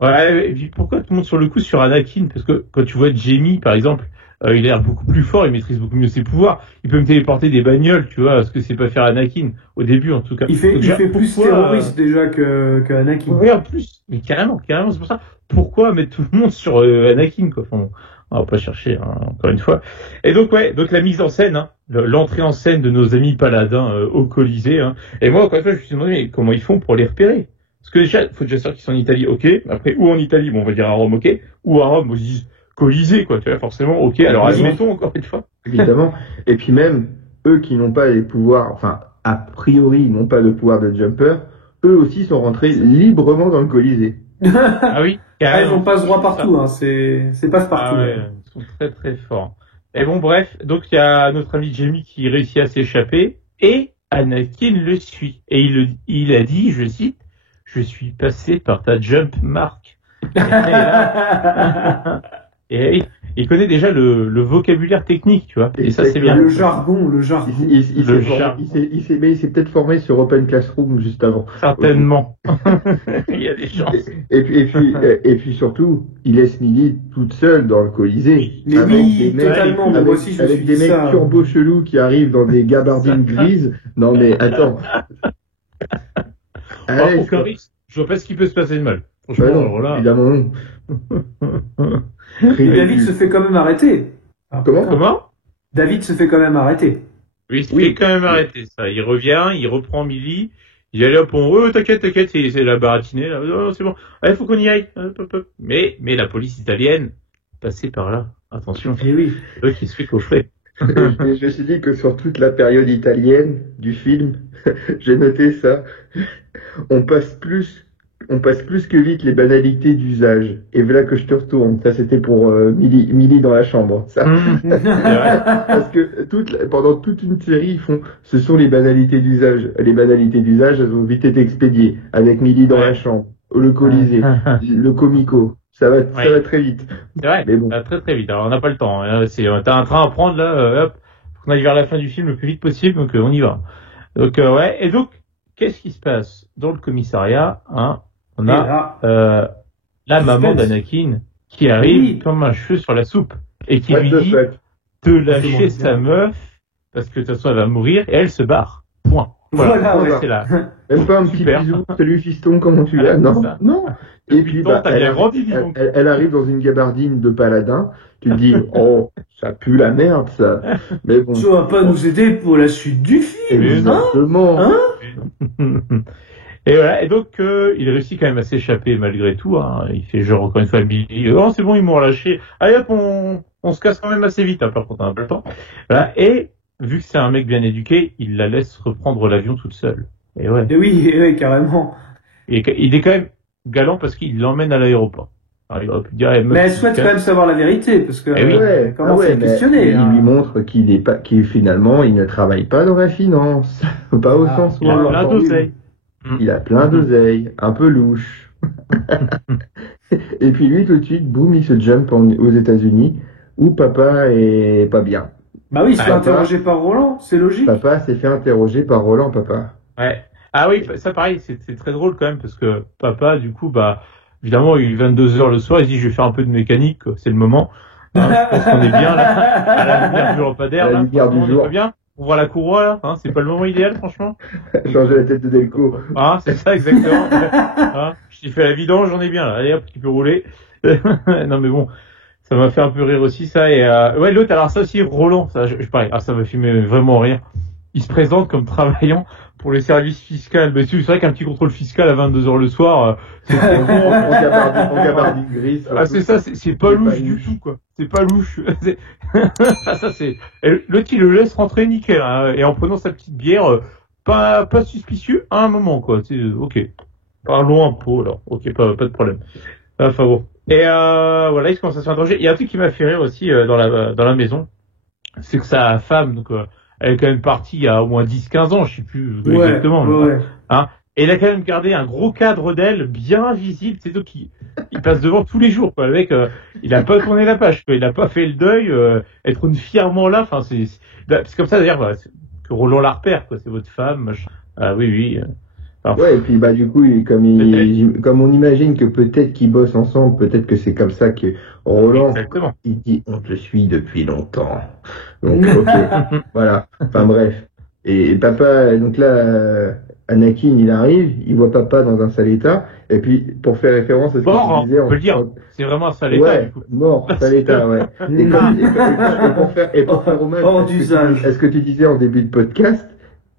Ouais, et puis pourquoi tout le monde sur le coup sur Anakin? Parce que quand tu vois Jamie, par exemple, il a l'air beaucoup plus fort, il maîtrise beaucoup mieux ses pouvoirs. Il peut me téléporter des bagnoles, tu vois, ce que c'est pas faire Anakin, au début en tout cas. Il fait plus terroriste déjà que Anakin. Oui, en plus, mais carrément, c'est pour ça. Pourquoi mettre tout le monde sur Anakin, quoi? Enfin, on va pas chercher, hein, encore une fois. Et donc donc la mise en scène, hein, l'entrée en scène de nos amis paladins au Colisée. Hein. Et moi, encore une fois, je me suis demandé mais comment ils font pour les repérer? Parce que déjà, faut déjà savoir qu'ils sont en Italie, ok. Après, où en Italie? Bon, on va dire à Rome, ok. Ou à Rome, on se dit Colisée, quoi. Tu vois, forcément, ok. Alors, admettons encore une fois. Évidemment. Et puis même, eux qui n'ont pas les pouvoirs, enfin, a priori, ils n'ont pas de pouvoir de jumper, eux aussi sont rentrés librement dans le Colisée. Ah oui. Ils n'ont pas ce droit partout, hein. C'est pas partout. Ah ouais, ils sont très très forts. Et bon, bref. Donc, il y a notre ami Jamie qui réussit à s'échapper. Et Anakin le suit. Et il a dit, je cite, je suis passé par ta jump mark. Et il connaît déjà le vocabulaire technique, tu vois. Et ça, c'est bien. Le jargon. Il s'est peut-être formé sur Open Classroom juste avant. Certainement. Il y a des chances. Et puis surtout, il laisse Millie toute seule dans le Colisée. Mais oui, totalement. Moi aussi, je me suis dit ça. Avec des mecs turbo chelous qui arrivent dans des gabardines grises. Non mais attends. Allez, pour Clarisse, je vois pas ce qui peut se passer de mal. Franchement, non, alors là. Évidemment non. Et David se fait quand même arrêter. Comment David se fait quand même arrêter. Oui, il se fait quand même arrêter, ça. Il revient, il reprend Millie. Il allait hop, t'inquiète, c'est la baratinée, là. Non, c'est bon. Allez, faut qu'on y aille. Mais la police italienne, passée par là. Attention. Et oui. Qui se fait coffrer. Et je me suis dit que sur toute la période italienne du film, j'ai noté ça. On passe plus que vite les banalités d'usage. Et voilà que je te retourne. Ça, c'était pour Millie dans la chambre. Ça. Parce que pendant toute une série, ce sont les banalités d'usage. Les banalités d'usage, elles ont vite été expédiées. Avec Millie dans la chambre, le Colisée, le Comico. Ça va très vite. C'est vrai, mais bon. Ça va très très vite. Alors on n'a pas le temps. Hein. T'as un train à prendre là, hop. Faut qu'on aille vers la fin du film le plus vite possible, donc on y va. Donc ouais. Et donc, qu'est-ce qui se passe dans le commissariat, hein? On a la maman d'Anakin qui arrive comme un cheveu sur la soupe et qui lui dit de lâcher sa meuf parce que de toute façon elle va mourir et elle se barre. Point. Voilà, c'est là. Même pas un petit bisou. Salut fiston, comment tu vas? Non. Et puis elle arrive dans une gabardine de paladin. Tu te dis oh ça pue la merde ça. Mais bon. Ça va pas nous aider pour la suite du film. Exactement. Et voilà, et donc il réussit quand même à s'échapper malgré tout. Hein. Il fait genre encore une fois oh c'est bon, ils m'ont relâché. Allez hop, on se casse quand même assez vite, hein, par contre on a un peu le temps. Voilà. Et vu que c'est un mec bien éduqué, il la laisse reprendre l'avion toute seule. Et ouais. Et oui, carrément. Et il est quand même galant parce qu'il l'emmène à l'aéroport. Alors, il aurait pu dire, mais elle souhaite quand même savoir la vérité parce que comment c'est questionné. Il lui montre qu'il finalement il ne travaille pas dans la finance, pas au sens où il a plein d'oseille. Il a plein d'oseille, un peu louche. Et puis lui, tout de suite, boum, il se jump aux États-Unis, où papa est pas bien. Bah oui, il se fait interroger par Roland, c'est logique. Papa s'est fait interroger par Roland, papa. Ouais. Ah oui, ça pareil, c'est très drôle quand même, parce que papa, du coup, évidemment, il est 22h le soir, il se dit, je vais faire un peu de mécanique, c'est le moment. Je pense qu'on est bien, là, à la lumière du lampadaire, là. On est pas bien. On voit la courroie, là, hein, c'est pas le moment idéal, franchement. Changer la tête de Delco. Ah, c'est ça, exactement. Je t'ai fait la vidange, j'en ai bien, là. Allez, hop, tu peux rouler. Non, mais bon. Ça m'a fait un peu rire aussi, ça. Et, l'autre, alors ça aussi, Roland, ça, je pareil. Ah, ça m'a fait vraiment rire. Il se présente comme travaillant pour les services fiscaux. Mais c'est vrai qu'un petit contrôle fiscal à 22h le soir, c'est en gabardine grise. Ah, c'est ça, c'est pas louche du tout, quoi. C'est pas louche. Ça, c'est, l'autre, il le laisse rentrer nickel, hein, et en prenant sa petite bière, pas suspicieux à un moment, quoi. Ok. Parlons un peu, alors. Ok, pas de problème. Enfin bon. Et voilà, il commence à se faire interroger. Il y a un truc qui m'a fait rire aussi dans la maison, c'est que sa femme, donc elle est quand même partie il y a au moins 10-15 ans, je sais plus exactement. Hein, et il a quand même gardé un gros cadre d'elle bien visible, c'est donc il passe devant tous les jours, quoi. Le mec, il a pas tourné la page, quoi. Il a pas fait le deuil, être une fièrement là, enfin c'est comme ça d'ailleurs que Roland la repère, quoi. C'est votre femme, machin. Ah oui. Alors, et puis du coup, comme on imagine que peut-être qu'ils bossent ensemble, peut-être que c'est comme ça que Roland, exactement. Il dit on te suit depuis longtemps. Donc ok, voilà. Enfin bref. Et papa, donc là, Anakin, il arrive, il voit papa dans un sale état, et puis pour faire référence à ce que tu disais, on peut le dire, c'est vraiment un sale état. Ouais, du coup. Mort, sale état, ouais. Et pour faire hommage à ce que tu disais en début de podcast,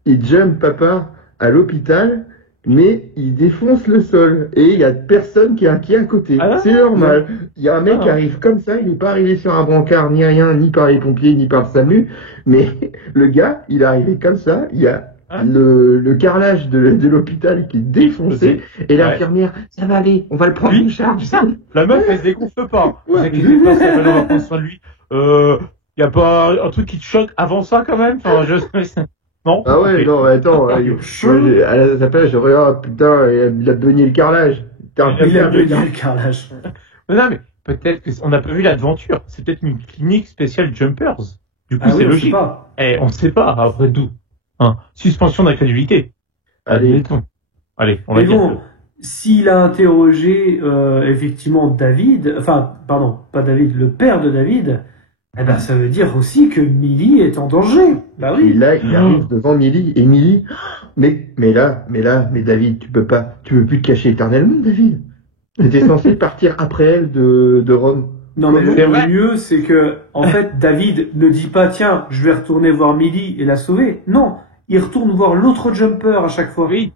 il jump papa à l'hôpital. Mais il défonce le sol et il y a personne qui est inquiet à côté. C'est normal. Il y a un mec qui arrive comme ça, il n'est pas arrivé sur un brancard ni rien, ni par les pompiers, ni par le SAMU, mais le gars, il est arrivé comme ça, il y a le carrelage de l'hôpital qui est défoncé et l'infirmière, ça va aller, on va le prendre en charge. La meuf, elle se dégonfle pas. Vous inquiétez pas, ça va, on va prendre soin de lui. Y a pas un truc qui te choque avant ça quand même? Enfin, non. Ah ouais, non, attends, à sa place, j'aurais, putain, il a beugné le carrelage. Il a beugné le carrelage. Non, mais peut-être qu'on n'a pas vu l'aventure. C'est peut-être une clinique spéciale Jumpers. Du coup, c'est oui, logique. On ne sait pas, après tout. Suspension d'incrédulité. Allez, on va Mais dire. bon, s'il a interrogé effectivement David, le père de David, eh ben ça veut dire aussi que Millie est en danger. Bah oui. Et là, il arrive devant Millie, et Millie, mais David, tu peux plus te cacher éternellement, David. T'étais censé partir après elle de Rome. Non, mais C'est vrai. le mieux, c'est que, en fait, David ne dit pas, tiens, je vais retourner voir Millie et la sauver. Non, il retourne voir l'autre Jumper à chaque fois. Oui.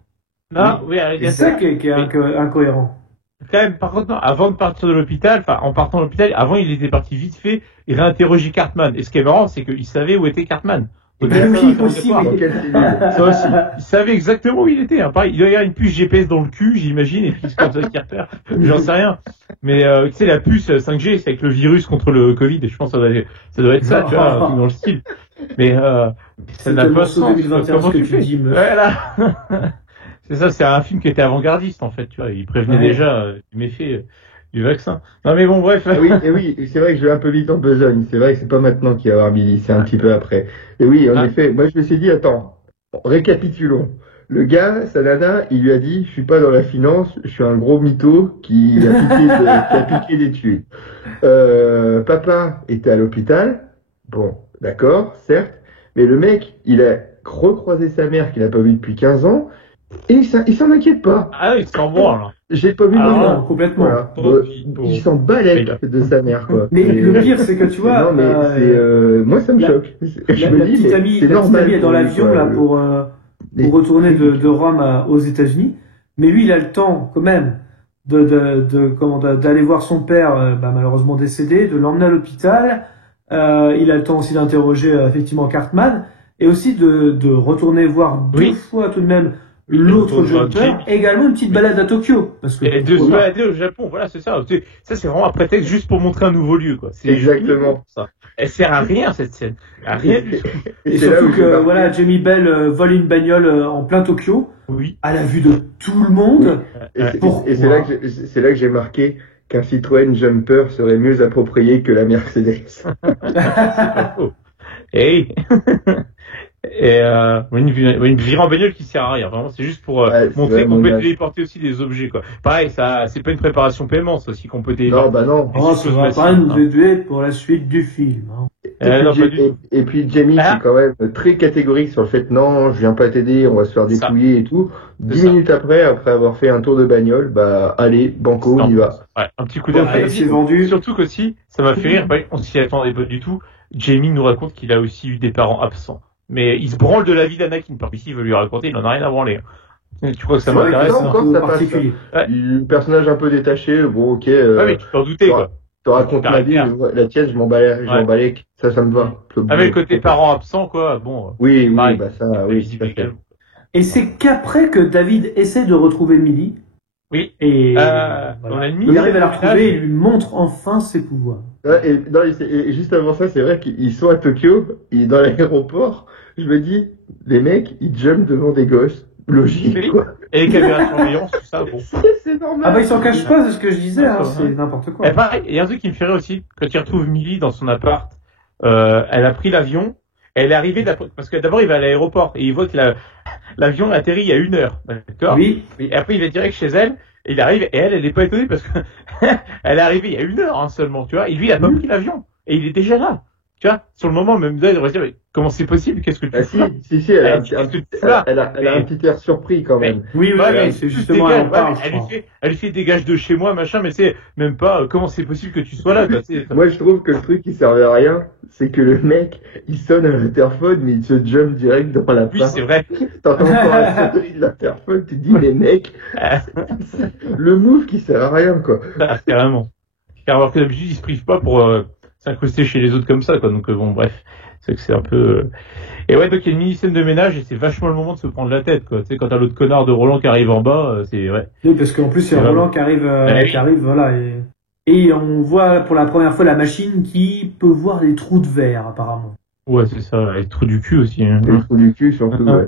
Non, oui, C'est ça qui est incohérent. Quand même, par contre, non, avant de partir de l'hôpital, en partant de l'hôpital, avant, il était parti vite fait et réinterroger Cartman. Et ce qui est marrant, c'est qu'il savait où était Cartman. Oui, aussi, Dans oui. quelle cellule Ça aussi. Il savait exactement où il était. Pareil, il doit y avoir une puce GPS dans le cul, j'imagine, et puis c'est comme ça qu'il repère. J'en sais rien. Mais, tu sais, la puce 5G, c'est avec le virus contre le Covid. Je pense que ça doit être ça, tu vois, un truc dans le style. Mais, ça n'a pas de sens. 2021 Comment ce que tu fais? tu dis, Voilà. C'est ça, c'est un film qui était avant-gardiste, en fait, tu vois. Il prévenait déjà du méfait du vaccin. Non, mais bon, bref. Ah oui, c'est vrai que je vais un peu vite en besogne. C'est vrai que c'est pas maintenant qu'il va y avoir Millie, c'est un petit peu après. Et oui, en effet, moi je me suis dit, attends, récapitulons. Le gars, sa nana, il lui a dit, je suis pas dans la finance, je suis un gros mytho qui a piqué des tuiles. Papa était à l'hôpital. Bon, d'accord, certes. Mais le mec, il a recroisé sa mère qu'il n'a pas vue depuis 15 ans. Et il s'en inquiète pas. Ah oui, c'est en branle. J'ai pas vu Ah maman. Non, complètement. Voilà. Bon. Il s'en balèque de sa mère, quoi. Mais le pire, c'est que tu vois, non, mais moi ça me choque. Je la me dis, petite mais amie, c'est normal. est dans l'avion là pour retourner de Rome aux États-Unis, mais lui, il a le temps quand même d'aller voir son père, malheureusement décédé, de l'emmener à l'hôpital. Il a le temps aussi d'interroger effectivement Cartman et aussi de retourner voir deux fois tout de même l'autre Jumper, et également une petite balade à Tokyo. Parce que Et de se balader au Japon, voilà, c'est ça. Ça, c'est vraiment un prétexte juste pour montrer un nouveau lieu, quoi. C'est exactement ça. Elle sert à rien, cette scène. À rien du tout. Et surtout que, voilà, Jamie Bell vole une bagnole en plein Tokyo. Oui. À la vue de tout le monde. Et c'est là que j'ai marqué qu'un Citroën Jumper serait mieux approprié que la Mercedes. Hey. Et une virée en bagnole qui sert à rien. Vraiment, c'est juste pour montrer qu'on peut téléporter aussi des objets, quoi. Pareil, ça, c'est pas une préparation paiement, c'est aussi qu'on peut téléporter. Non, bah non. Oh, ça va pas nous aider pour la suite du film. Hein. Et puis Jamie, qui est quand même très catégorique sur le fait non, je viens pas t'aider, on va se faire dépouiller et tout. 10 minutes après avoir fait un tour de bagnole, bah allez, banco, on y va. Ouais, un petit coup d'œil. C'est vendu. Surtout qu'aussi, ça m'a fait rire, on s'y attendait pas du tout. Jamie nous raconte qu'il a aussi eu des parents absents. Mais il se branle de la vie d'Anakin. Par ici, il veut lui raconter, il en a rien à branler. Tu crois que ça m'intéresse? Encore, ça passe. Un personnage un peu détaché, bon, ok. mais tu t'en doutais, quoi. Tu racontes ma vie, la tienne, je m'emballais, ça me va. Avec le côté parents absents, quoi, bon. Oui, bah ça, oui. Et c'est qu'après que David essaie de retrouver Millie. Oui. Et il arrive à la retrouver et lui montre enfin ses pouvoirs. Et juste avant ça, c'est vrai qu'ils sont à Tokyo, dans l'aéroport. Je me dis, les mecs, ils jumpent devant des gosses. Logique, quoi. Et les caméras de surveillance, tout ça, bon. C'est normal. Ah bah, ils s'en cachent pas, c'est ce que je disais, c'est n'importe quoi. Et pareil, il y a un truc qui me fait rire aussi, quand il retrouve Millie dans son appart, elle a pris l'avion, elle est arrivée parce que d'abord il va à l'aéroport, et il voit que l'avion atterrit il y a 1 heure, d'accord? Oui. Et après il va direct chez elle, et il arrive, et elle est pas étonnée parce que, elle est arrivée il y a 1 heure, seulement, tu vois, et lui il a pas pris l'avion, et il est déjà là. Tu vois, sur le moment, même là, il aurait dit, mais comment c'est possible? Qu'est-ce que tu fais? Si, elle a un petit air surpris quand même. Oui, c'est justement elle lui fait dégage de chez moi, machin, mais c'est même pas, comment c'est possible que tu sois là, quoi. Moi, je trouve que le truc qui servait à rien, c'est que le mec, il sonne à l'interphone, mais il se jump direct dans la porte. Oui, c'est vrai. T'entends encore la sonnerie de l'interphone, tu te dis, mais mec, le move qui sert à rien, quoi. Carrément. Alors que d'habitude, il se prive pas pour, s'incruster chez les autres comme ça, quoi. Donc bon, bref, c'est que c'est un peu. Et ouais, donc il y a une mini scène de ménage et c'est vachement le moment de se prendre la tête, quoi. Tu sais, quand t'as l'autre connard de Roland qui arrive en bas, c'est ouais. Oui, parce qu'en plus c'est Roland qui arrive, voilà, et on voit pour la première fois la machine qui peut voir les trous de verre apparemment. Ouais, c'est ça, les trous du cul aussi. Hein. Les trous du cul surtout. Ouais.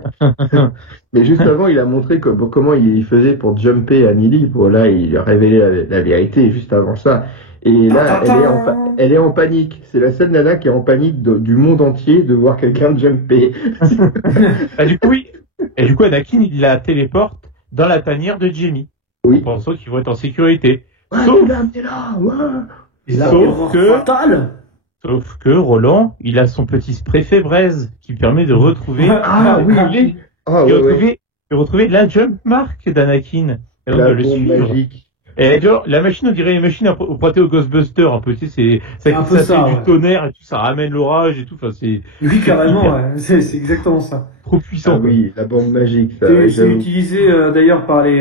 Mais juste avant, il a montré comment il faisait pour jumper à Millie. Là, il a révélé la vérité juste avant ça. Et là, elle est en panique. C'est la seule nana qui est en panique du monde entier de voir quelqu'un jumper. Du coup, oui. Et du coup, Anakin, il la téléporte dans la tanière de Jamie. Oui. En pensant qu'ils vont être en sécurité. Ouais, t'es là, ouais. Et là, Sauf que Roland, il a son petit spray fait braise qui permet de retrouver de retrouver la jump mark d'Anakin. Et donc La de le bombe suivre. magique. Et genre, la machine, on dirait une machine prêtée au Ghostbusters, un peu, tu sais, ça un peu ça, fait ouais. du tonnerre et tout, ça ramène l'orage et tout, enfin, c'est Oui, carrément, ouais. C'est exactement ça. trop puissant. Ah oui, la bombe magique, ça. C'est utilisé d'ailleurs par les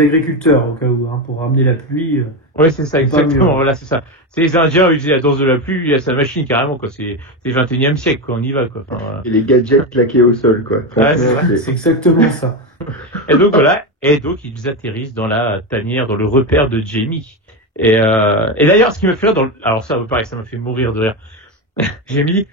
agriculteurs au cas où, hein, pour ramener la pluie. Ouais, c'est ça, Pas exactement, mieux. voilà, c'est ça. C'est les Indiens, ils faisaient la danse de la pluie, il a sa machine, carrément, quoi, c'est 21e siècle, quoi, on y va, quoi. Enfin, voilà. Et les gadgets claqués au sol, quoi. Ouais, c'est Franchement, C'est exactement ça. Et donc voilà, et donc ils atterrissent dans la tanière, dans le repère de Jamie. Et d'ailleurs, ce qui me fait rire, alors ça, pareil, ça m'a fait mourir de rire. Jamie,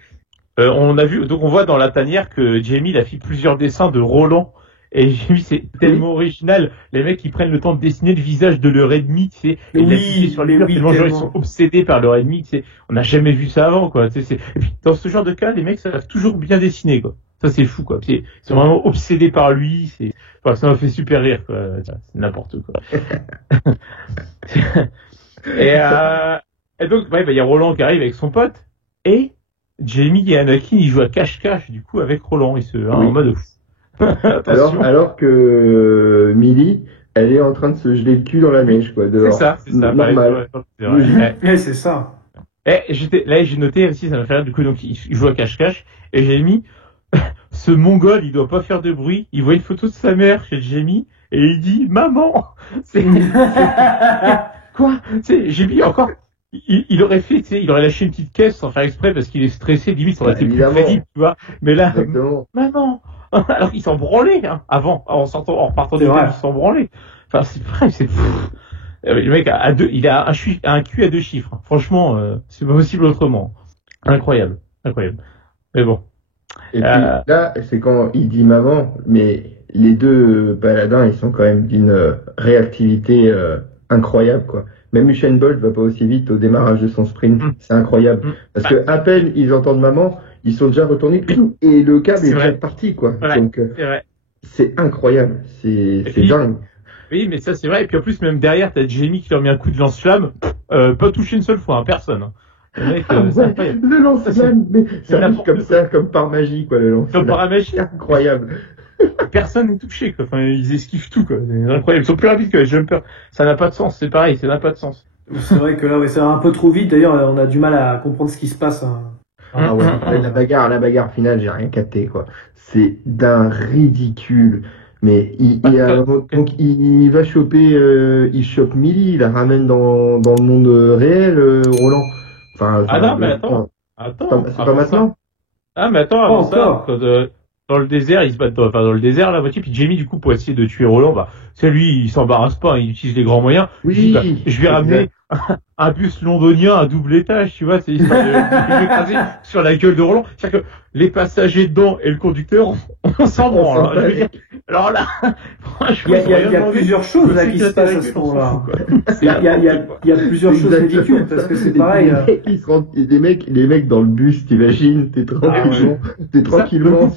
on a vu, donc on voit dans la tanière que Jamie, il a fait plusieurs dessins de Roland. Et Jamie, c'est tellement original. Les mecs, ils prennent le temps de dessiner le visage de leur ennemi, tu sais, et de l'appliquer sur les murs. Tellement genre, ils sont obsédés par leur ennemi, tu sais. On n'a jamais vu ça avant, quoi. Tu sais, et puis, dans ce genre de cas, les mecs savent toujours bien dessiner, quoi. Ça, c'est fou, quoi. Ils sont vraiment obsédés par lui. Enfin, ça m'a fait super rire, quoi. C'est n'importe quoi. Et donc, il y a Roland qui arrive avec son pote. Et Jamie et Anakin, ils jouent à cache-cache, du coup, avec Roland. En mode alors que Millie, elle est en train de se geler le cul dans la neige, quoi, dehors. C'est ça. Normal. Ouais, c'est ça. Et j'ai noté aussi, ça m'a fait rire, du coup, donc, il joue à cache-cache. Et j'ai mis, ce mongol, il doit pas faire de bruit. Il voit une photo de sa mère chez Jamie et il dit maman. Quoi? Tu sais, j'ai mis encore. Il aurait fait, tu sais, il aurait lâché une petite caisse sans faire exprès parce qu'il est stressé. Limite, ça aurait été plus crédible, tu vois. Mais là, maman. Alors qu'il s'en branlait, hein, avant, en repartant des rêves, il s'en branlait. Enfin, c'est vrai, c'est fou. Le mec il a un cul à 2 chiffres. Franchement, c'est pas possible autrement. Incroyable. Mais bon. Et puis là, c'est quand il dit maman, mais les deux paladins, ils sont quand même d'une réactivité incroyable, quoi. Même Usain Bolt va pas aussi vite au démarrage de son sprint. C'est incroyable. Parce que à peine ils entendent maman, ils sont déjà retournés et le câble est déjà parti, quoi. Ouais, donc c'est incroyable. C'est dingue. Oui, mais ça c'est vrai. Et puis en plus, même derrière, t'as Jamie qui leur met un coup de lance-flamme, pas touché une seule fois, hein, personne. Le mec, le lance-flamme, mais ça arrive comme ça, comme par magie, quoi, le lance-flamme. Comme par magie. Incroyable. Personne n'est touché, quoi. Enfin, ils esquivent tout, quoi. C'est incroyable. Ils sont plus rapides que les jumpers. Ça n'a pas de sens. C'est pareil, ça n'a pas de sens. C'est vrai que là, ouais, ça va un peu trop vite. D'ailleurs, on a du mal à comprendre ce qui se passe. Hein. Ah ouais, la bagarre finale, j'ai rien capté, quoi. C'est d'un ridicule. Mais donc il va choper, il chope Millie, il la ramène dans le monde réel, Roland. Enfin, non, mais attends. C'est pas maintenant. Ah, mais attends, avant ça, quand, dans le désert, ils se battent dans le désert, la moitié, puis Jamie, du coup, pour essayer de tuer Roland, c'est lui, il s'embarrasse pas, il utilise les grands moyens. Oui. Il dit, je vais ramener un bus londonien à double étage, tu vois, c'est histoire de l'écraser sur la gueule de Roland. C'est-à-dire que les passagers dedans et le conducteur, on s'en branle. Je veux dire, alors là, franchement, il y a plusieurs choses là qui se passent à ce moment-là. Il y a plusieurs choses ridicules parce que c'est pareil. Les mecs dans le bus, t'imagines, t'es tranquillement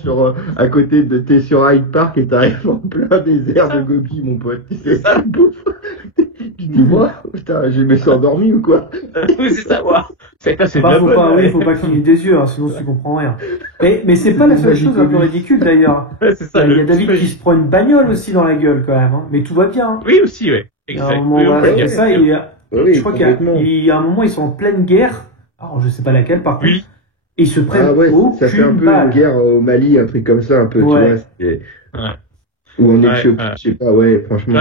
à côté de, t'es sur Hyde Park et t'arrives en plein désert de Gobi, mon pote. C'est ça, bouffe. Tu dis, moi, putain, je me suis endormi ou quoi? Oui, c'est ça, moi. C'est faut pas cligner des yeux, hein, sinon tu comprends rien. Mais c'est pas la seule chose un peu ridicule d'ailleurs. Ouais, c'est ça. Il y a David qui se prend une bagnole aussi dans la gueule quand même, hein. Mais tout va bien. Hein. Oui, aussi, ouais. Exact. Je crois qu'il y a un moment, ils sont en pleine guerre. Alors, je sais pas laquelle, par contre. Et ils se prennent ça fait un peu une guerre au Mali, un truc comme ça, un peu, tu vois. Ou en Éthiopie, je sais pas, franchement.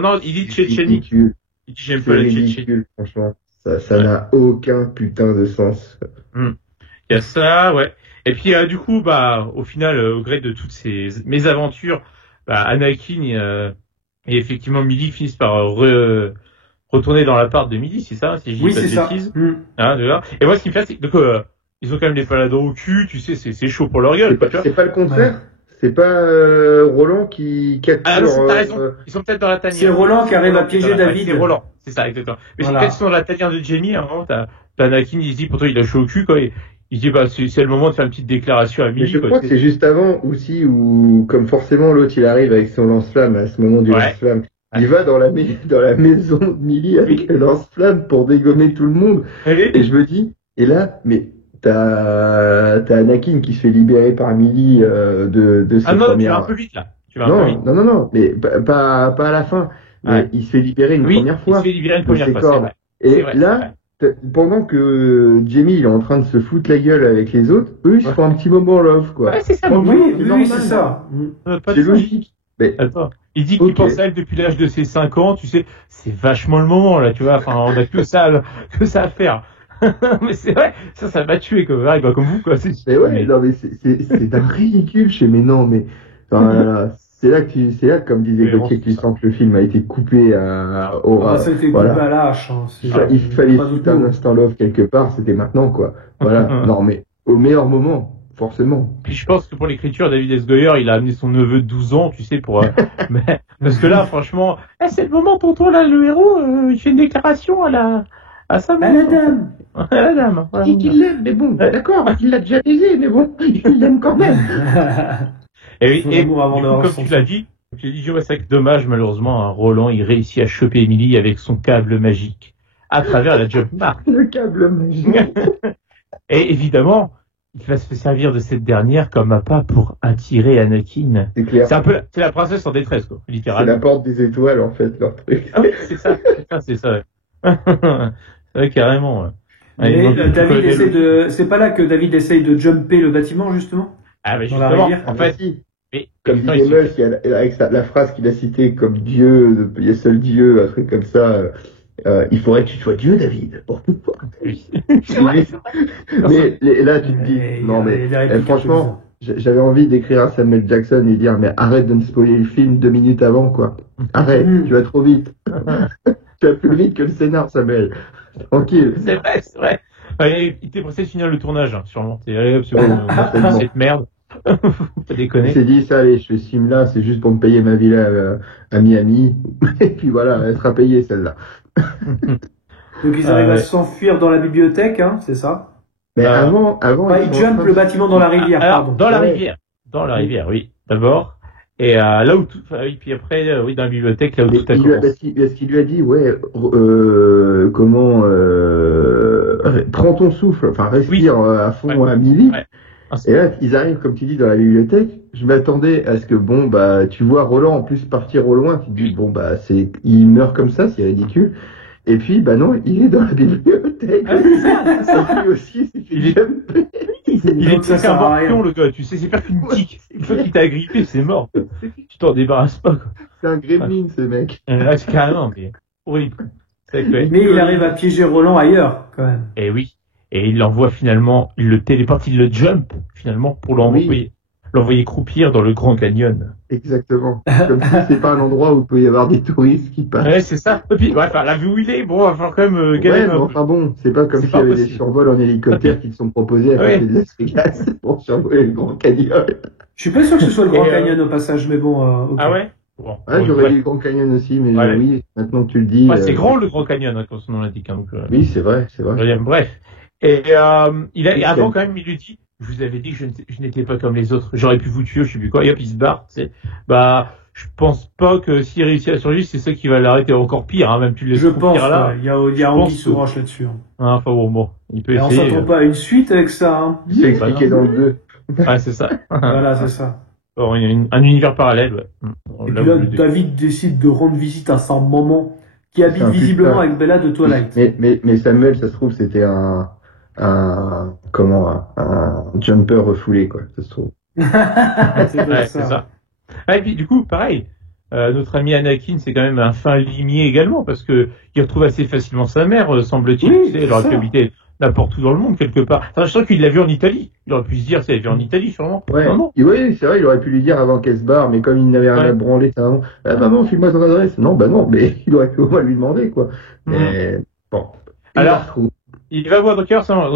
Non, il dit Tchétchénie. Il dit j'aime pas la Tchétchénie. Franchement. Ça n'a aucun putain de sens. Il y a ça, ouais. Et puis, du coup, au final, au gré de toutes ces mésaventures, Anakin et effectivement Millie finissent par retourner dans l'appart de Millie, c'est ça? Oui, c'est ça. Et moi, ce qui me fait, c'est que ils ont quand même des paladins au cul, tu sais, c'est chaud pour leur gueule. C'est pas le contraire. C'est pas Roland qui capture. Ah non, t'as raison. Ils sont peut-être dans la tanière. C'est Roland qui arrive à piéger David. C'est ça, exactement. Mais Voilà. quand ils sont dans la tanière de Jamie, à un moment, t'as Anakin, il se dit, pourtant il a chaud au cul, quoi. Il dit, bah, c'est le moment de faire une petite déclaration à Mais Millie, je quoi. crois que c'est juste avant aussi où, comme forcément l'autre il arrive avec son lance-flamme à ce moment du Ouais. lance-flamme, il va dans la maison de Millie avec le lance-flamme pour dégommer tout le monde. Et je me dis, et là, mais t'as Anakin qui se fait libérer par Millie de ses Ah non, tu premières... vas un peu vite, là. Tu vas un peu vite. Non, mais pas à la fin. Mais Ouais. il se fait libérer une Oui, première fois. il se fait libérer une de première ses fois, c'est cordes. vrai. Et C'est vrai, c'est là, vrai. pendant que Jamie il est en train de se foutre la gueule avec les autres, eux ils se Ouais. font un petit moment love, quoi. Ouais, c'est ça, Franchement, Oui, c'est oui, normal. c'est ça. Pas C'est de logique. Mais Attends, il dit qu'il Ok. pense à elle depuis l'âge de ses 5 ans, tu sais, c'est vachement le moment, là, tu vois, enfin, on a que ça à faire. Mais c'est vrai, ça m'a tué, comme, ouais, bah, comme vous, quoi, Mais ouais, non, mais c'est d'un ridicule chez, mais non, mais, enfin, c'est là que, comme disait Mais Gauthier, bon, que tu c'est sens que le film a été coupé au Ah, ça a été voilà. coupé à la hache. Hein. Il fallait pas foutre du un tout. instant love quelque part, c'était maintenant, quoi. Voilà. Non, mais, au meilleur moment, forcément. Puis je pense que pour l'écriture, David S. Goyer, il a amené son neveu de 12 ans, tu sais, pour, mais, parce que là, franchement, c'est le moment, tonton, là, le héros, il fait une déclaration à sa mère. À la dame. À la dame. Voilà. Il dit qu'il l'aime, mais bon, d'accord, il l'a déjà baisé, mais bon, il l'aime quand même. Et Son du amour avant coup, d'avoir comme son tu l'as dit, c'est que dommage, malheureusement, hein, Roland, il réussit à choper Emily avec son câble magique à travers la jump mark. Le câble magique. Et évidemment, il va se servir de cette dernière comme appât pour attirer Anakin. C'est clair. C'est un peu, c'est la princesse en détresse, quoi, C'est littéralement. la porte des étoiles, en fait, leur truc. Ah oui, c'est ça. Putain, c'est ça. Ouais. Ouais, carrément. Ouais. Allez, Mais donc, David essaie de. C'est pas là que David essaye de jumper le bâtiment, justement? Ah, mais dans la justement, rivière. en fait, Si. mais, Comme putain, disait il Meul, avec la phrase qu'il a citée comme Dieu, il y a seul Dieu, un truc comme ça, il faudrait que tu sois Dieu, David, pour pouvoir. Oui. Mais là, tu te dis, non, il y a mais des répliques franchement, j'avais envie d'écrire à Samuel Jackson et dire, mais arrête de me spoiler le film 2 minutes avant, quoi. Arrête, tu vas trop vite. Tu vas plus vite que le scénar, Samuel. Tranquille. C'est vrai, c'est vrai. Ouais, il était pressé de finir le tournage, hein, sûrement. Allez, hop, c'est bon, Absolument. cette merde. Faut pas Il déconner. s'est dit, ça, allez, je fais ce film-là, c'est juste pour me payer ma villa à Miami. Et puis voilà, elle sera payée, celle-là. Donc ils arrivent à s'enfuir dans la bibliothèque, hein, c'est ça? Mais avant, Ils sont en jumpent train le de- bâtiment dans la rivière, Alors, pardon. dans la Ouais. rivière. Dans la rivière, oui. D'abord. Et là où tout, oui, puis après, oui, dans la bibliothèque, là où Mais tout a il lui a- commencé. parce qu'il lui a dit, ouais, prends ton souffle, enfin, respire à fond Ouais. à Millie. Ouais. Ah, Et là, ils arrivent, comme tu dis, dans la bibliothèque. Je m'attendais à ce que, bon, bah, tu vois Roland en plus partir au loin. Tu te dis, bon, bah, il meurt comme ça, c'est ridicule. Et puis, bah non, il est dans la bibliothèque. Ah, c'est ça. Lui aussi, c'est Il est- Il est Donc ça c'est sert un à rien. morpion, le gars. Tu sais, c'est pire qu'une tique. Une fois qu'il t'a agrippé, c'est mort. Tu t'en débarrasses pas, quoi. C'est un gremlin, ce mec. Là, c'est carrément, mais horrible. C'est vrai que- Mais il arrive à piéger Roland ailleurs, quand même. Et oui. Et il l'envoie finalement, il le téléporte, il le jump, finalement, pour l'envoyer croupir dans le Grand Canyon. Exactement. Comme si c'est pas un endroit où il peut y avoir des touristes qui passent. Ouais, c'est ça. Et puis, ouais, enfin, là, vu où il est, bon, il va falloir quand même, Ouais, galérer mais un peu. enfin bon, c'est pas comme C'est s'il y pas avait des possible. survols en hélicoptère qui te sont proposés à Ouais. côté de Las Vegas pour survoler le Grand Canyon. Je suis pas sûr que ce soit le Grand Et, Canyon au passage, mais bon, ok. Ah ouais? Bon. Ouais, Bon, j'aurais ouais. dit le Grand Canyon aussi, mais Ouais. oui, maintenant que tu le dis. Ouais, c'est grand, le Grand Canyon, hein, comme son nom l'indique, hein, donc, Oui, c'est vrai, c'est vrai. bref. Et avant quand même, il lui dit, je vous avais dit que je n'étais pas comme les autres. J'aurais pu vous tuer, je sais plus quoi. Et hop, il se barre. Tu sais. Bah, je pense pas que s'il réussit à survivre, c'est ça qui va l'arrêter encore pire. Hein, même tu le laisses Je pense, croupir là. ouais. Il y a Je Anguille pense sous que- roche là-dessus. Hein. Hein, enfin bon, il peut Et on essayer. s'attend pas à une suite avec ça, hein. C'est expliqué dans le 2. Ouais, c'est ça. Voilà, c'est ça. Bon, il y a un univers parallèle. Ouais. Et puis là, où le- David décide de rendre visite à sa maman, qui habite un visiblement putain. avec Bella de Twilight. Mais Samuel, ça se trouve, c'était un jumper refoulé, quoi, ça se trouve. C'est Ouais, c'est ça. Ah, et puis du coup, pareil, notre ami Anakin, c'est quand même un fin limier également, parce que il retrouve assez facilement sa mère, semble-t-il. Oui, Tu sais, c'est il aurait ça. pu habiter n'importe où dans le monde, quelque part. Enfin, je sens qu'il l'a vu en Italie. Il aurait pu se dire, c'est vu en Italie, sûrement. Ouais. Non, non. Et oui, c'est vrai, il aurait pu lui dire avant qu'elle se barre, mais comme il n'avait rien Ouais. à branler, maman, maman, file-moi ton adresse. Non, bah non, mais il aurait pu au moins lui demander, quoi. Mais, bon. Il Alors, la retrouve. Il va voir, donc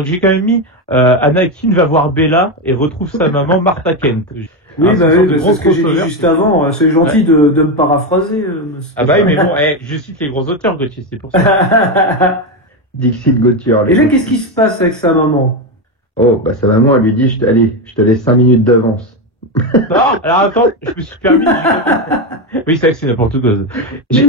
j'ai quand même mis, Anakin va voir Bella et retrouve sa maman Martha Kent. Oui, c'est une sorte de c'est gros ce que j'ai dit crossover. juste avant. C'est gentil de me paraphraser. Monsieur. Ah bah oui, mais bon, je cite les gros auteurs, Gauthier, c'est pour ça. Dixit Gauthier. Et là, qu'est-ce qui se passe avec sa maman? Oh, bah sa maman, elle lui dit, allez, je te laisse 5 minutes d'avance. Non, alors attends, je me suis permis. Oui, c'est vrai que c'est n'importe quoi. J'ai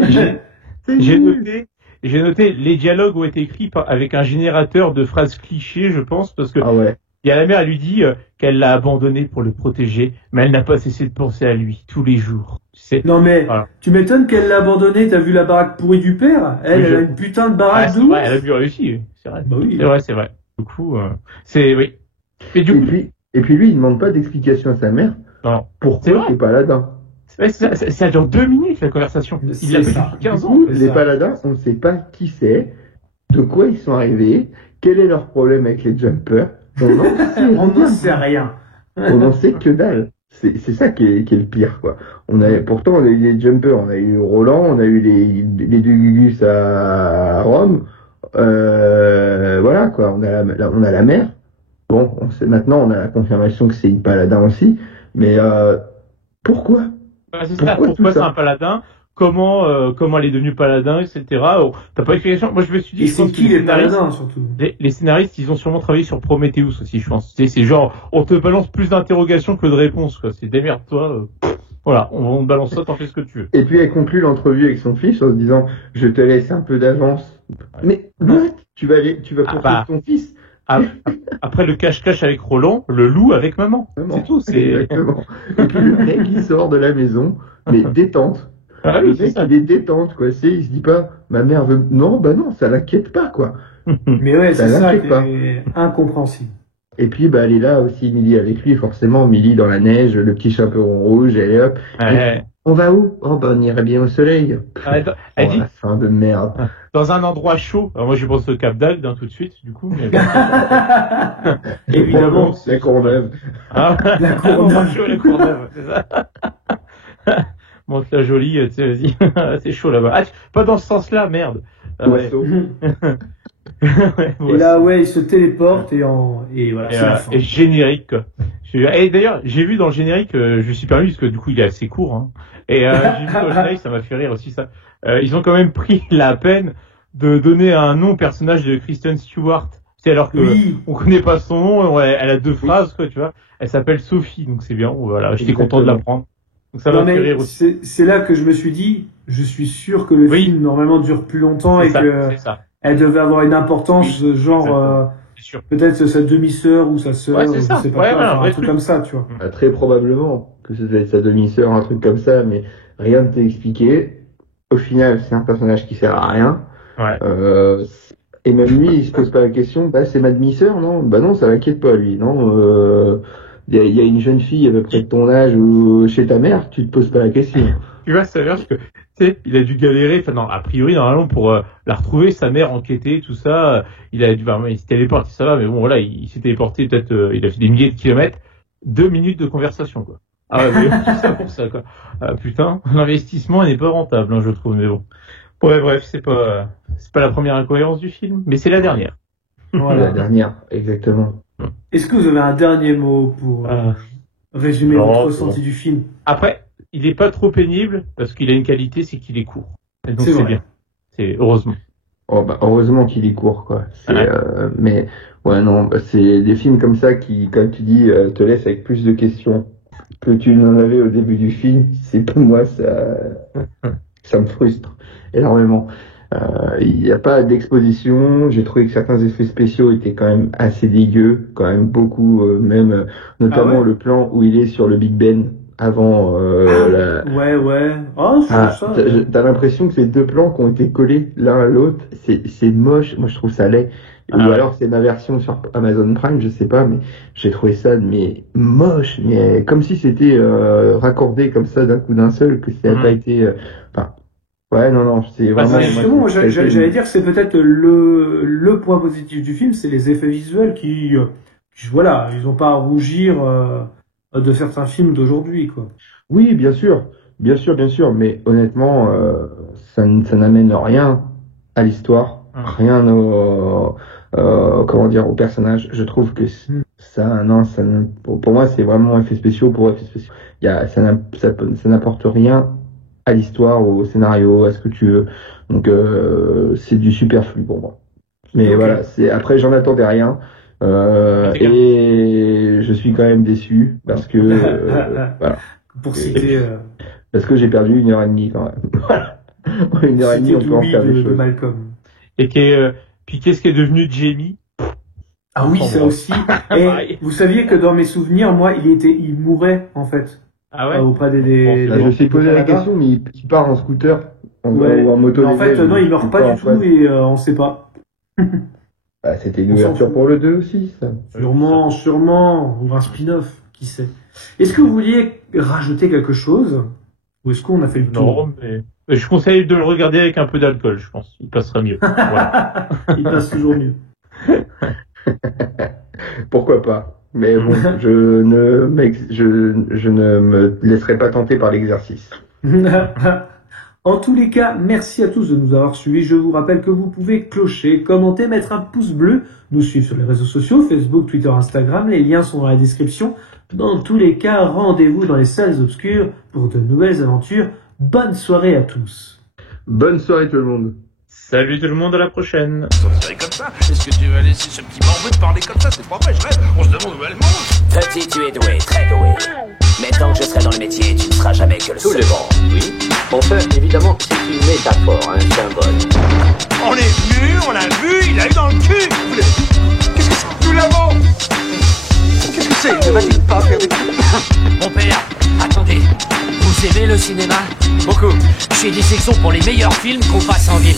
noté, les dialogues ont été écrits avec un générateur de phrases clichés, je pense, parce que Ah ouais. il y a la mère, elle lui dit qu'elle l'a abandonné pour le protéger, mais elle n'a pas cessé de penser à lui tous les jours. Tu sais. Non mais, Voilà. tu m'étonnes qu'elle l'a abandonné. T'as vu la baraque pourrie du père? Elle, Oui, elle a une putain de baraque c'est d'où? vrai, elle a bien réussi, oui, c'est vrai. Bah oui. C'est vrai. Du coup, oui. Et du coup, Et puis lui, il demande pas d'explication à sa mère. non. C'est Pourquoi vrai. les paladins? Ça dure 2 minutes, la conversation. C'est Il l'a fait ça. depuis 15 Du ans. coup, c'est les ça. paladins, on ne sait pas qui c'est, de quoi ils sont arrivés, quel est leur problème avec les jumpers. On n'en sait rien. On n'en sait que dalle. C'est ça qui est le pire, quoi. Pourtant, on a eu les jumpers, on a eu Roland, on a eu les deux Gugus à Rome. Voilà, quoi. On a la mer. Bon, maintenant, on a la confirmation que c'est une paladin aussi. Mais, pourquoi? C'est ça. Pourquoi Pourquoi tout ça c'est un paladin? Comment elle est devenue paladin, etc. Oh, t'as pas d'explication. Moi, je me suis dit, Et je pense c'est que qui les paladins, surtout? les scénaristes, ils ont sûrement travaillé sur Prometheus aussi, je pense. C'est genre, on te balance plus d'interrogations que de réponses, quoi. C'est démerde-toi. Voilà, on te balance ça, t'en fais ce que tu veux. Et puis elle conclut l'entrevue avec son fils en se disant je te laisse un peu d'avance. Mais what? Tu vas poursuivre ton fils. Après le cache-cache avec Roland, le loup avec maman. C'est tout. Exactement. Et puis le mec il sort de la maison, mais détente. Ah Le oui, c'est mec ça. il est détente quoi. Il se dit pas ma mère veut. Non ça l'inquiète pas quoi. Mais ouais, Ça c'est ça l'inquiète qui pas. est incompréhensible. Et puis elle est là aussi Millie avec lui forcément. Millie dans la neige, le petit chaperon rouge, elle est hop. Ouais. On va où? Oh on irait bien au soleil. Elle dit La fin de merde. dans un endroit chaud. Alors moi je pense au Cap d'Agde tout de suite du coup. Mais... Évidemment. La Courneuve. Ah, La Courneuve. chaud, la Courneuve, c'est ça. Monte la jolie, tu sais, vas-y. C'est chaud là-bas. Ah, pas dans ce sens-là, merde. Ah, ouais. Oiseau. Et là, ouais, il se téléporte et voilà, c'est la fin. Et générique, quoi. Et d'ailleurs, j'ai vu dans le générique, je me suis permis, parce que du coup, il est assez court, hein. Et j'ai vu dans le générique, ça m'a fait rire aussi, ça. Ils ont quand même pris la peine de donner un nom au personnage de Kristen Stewart. C'est alors que on connaît pas son nom, elle a 2 phrases, quoi, tu vois. Elle s'appelle Sophie, donc c'est bien. Voilà, j'étais content de l'apprendre. Donc ça m'a fait rire aussi. C'est là que je me suis dit, je suis sûr que le film normalement dure plus longtemps et que elle devait avoir une importance, genre peut-être sa demi-sœur ou sa sœur, je sais pas quoi, un truc comme ça, tu vois. Très probablement que ce devait être sa demi-sœur, un truc comme ça, mais rien ne t'est expliqué. Au final, c'est un personnage qui sert à rien. Ouais. Et même lui, il se pose pas la question, c'est ma demi-sœur, non? Bah non, ça l'inquiète pas, lui, non? Il y a une jeune fille à peu près de ton âge ou chez ta mère, tu te poses pas la question. Tu vois, ça veut dire que, tu sais, il a dû galérer, enfin non, a priori, normalement, pour la retrouver, sa mère enquêter, tout ça, il se téléporte, ça va, mais bon, voilà, il s'est téléporté, peut-être, il a fait des milliers de kilomètres, 2 minutes de conversation, quoi. Ah ouais, mais tout ça pour ça, quoi. Putain, l'investissement n'est pas rentable, hein, je trouve, mais bon. Ouais, bref, c'est pas la première incohérence du film, mais c'est la dernière. Voilà. La dernière, exactement. Est-ce que vous avez un dernier mot pour résumer votre ressenti du film? Après, il est pas trop pénible, parce qu'il a une qualité, c'est qu'il est court. Et donc c'est bien. C'est heureusement. Oh, heureusement qu'il est court, quoi. Mais, ouais, non, c'est des films comme ça qui, comme tu dis, te laissent avec plus de questions que tu n'en avais au début du film. C'est pour moi, ça me frustre énormément. Il n'y a pas d'exposition. J'ai trouvé que certains effets spéciaux étaient quand même assez dégueux, quand même beaucoup, notamment le plan où il est sur le Big Ben avant Ouais. Oh, ça. T'as l'impression que c'est 2 plans qui ont été collés l'un à l'autre. C'est moche. Moi, je trouve ça laid. Ou alors c'est ma version sur Amazon Prime, je sais pas, mais j'ai trouvé ça moche, mais comme si c'était raccordé comme ça d'un coup d'un seul, que ça n'a pas été. Ouais, non, c'est vraiment. Justement, j'allais dire que c'est peut-être le point positif du film, c'est les effets visuels qui voilà, ils ont pas à rougir de certains films d'aujourd'hui, quoi. Oui, bien sûr, mais honnêtement, ça n'amène rien à l'histoire, rien au personnage. Je trouve que Ça, non, pour moi, c'est vraiment effets spéciaux pour effets spéciaux. Ça n'apporte rien à l'histoire, au scénario, à ce que tu veux. Donc, c'est du superflu pour moi. Mais voilà, après, j'en attendais rien. Et je suis quand même déçu parce que, voilà. Pour citer, parce que j'ai perdu 1h30 quand même. Voilà. 1h30, on peut en faire des de choses. Malcolm. Et puis qu'est-ce qui est devenu de Jamie? Ah oui, ça aussi. Et vous saviez que dans mes souvenirs, moi, il mourait, en fait. Ah ouais? Auprès des Là, je me suis posé la question, mais il part en scooter ou en moto. En fait, non, il meurt pas du tout et on sait pas. Bah, c'était une ouverture pour le 2 aussi, ça. Sûrement. Ou un spin-off, qui sait. Est-ce que vous vouliez rajouter quelque chose? Ou est-ce qu'on a fait le tour? Non, mais je conseille de le regarder avec un peu d'alcool, je pense. Il passera mieux. Voilà. Il passe toujours mieux. Pourquoi pas? Mais bon, je ne me laisserai pas tenter par l'exercice. En tous les cas, merci à tous de nous avoir suivis. Je vous rappelle que vous pouvez clocher, commenter, mettre un pouce bleu, nous suivre sur les réseaux sociaux, Facebook, Twitter, Instagram. Les liens sont dans la description. Dans tous les cas, rendez-vous dans les salles obscures pour de nouvelles aventures. Bonne soirée à tous. Bonne soirée tout le monde. Salut tout le monde, à la prochaine. C'est comme ça. Est-ce que tu vas laisser ce petit morveux te parler comme ça? C'est pas vrai, je rêve. On se demande où elle mange. Petit, tu es doué, très doué. Mais tant que je serai dans le métier, tu ne seras jamais que le Tout seul. le monde, oui. Enfin, évidemment, c'est une métaphore, un symbole. On est venu, on l'a vu, il a eu dans le cul. Qu'est-ce que c'est? Nous l'avons. Qu'est-ce que c'est? Ne va-t-il pas faire des coups? Mon père, attendez. Vous aimez le cinéma? Beaucoup. Chez Dissection pour les meilleurs films qu'on passe en ville.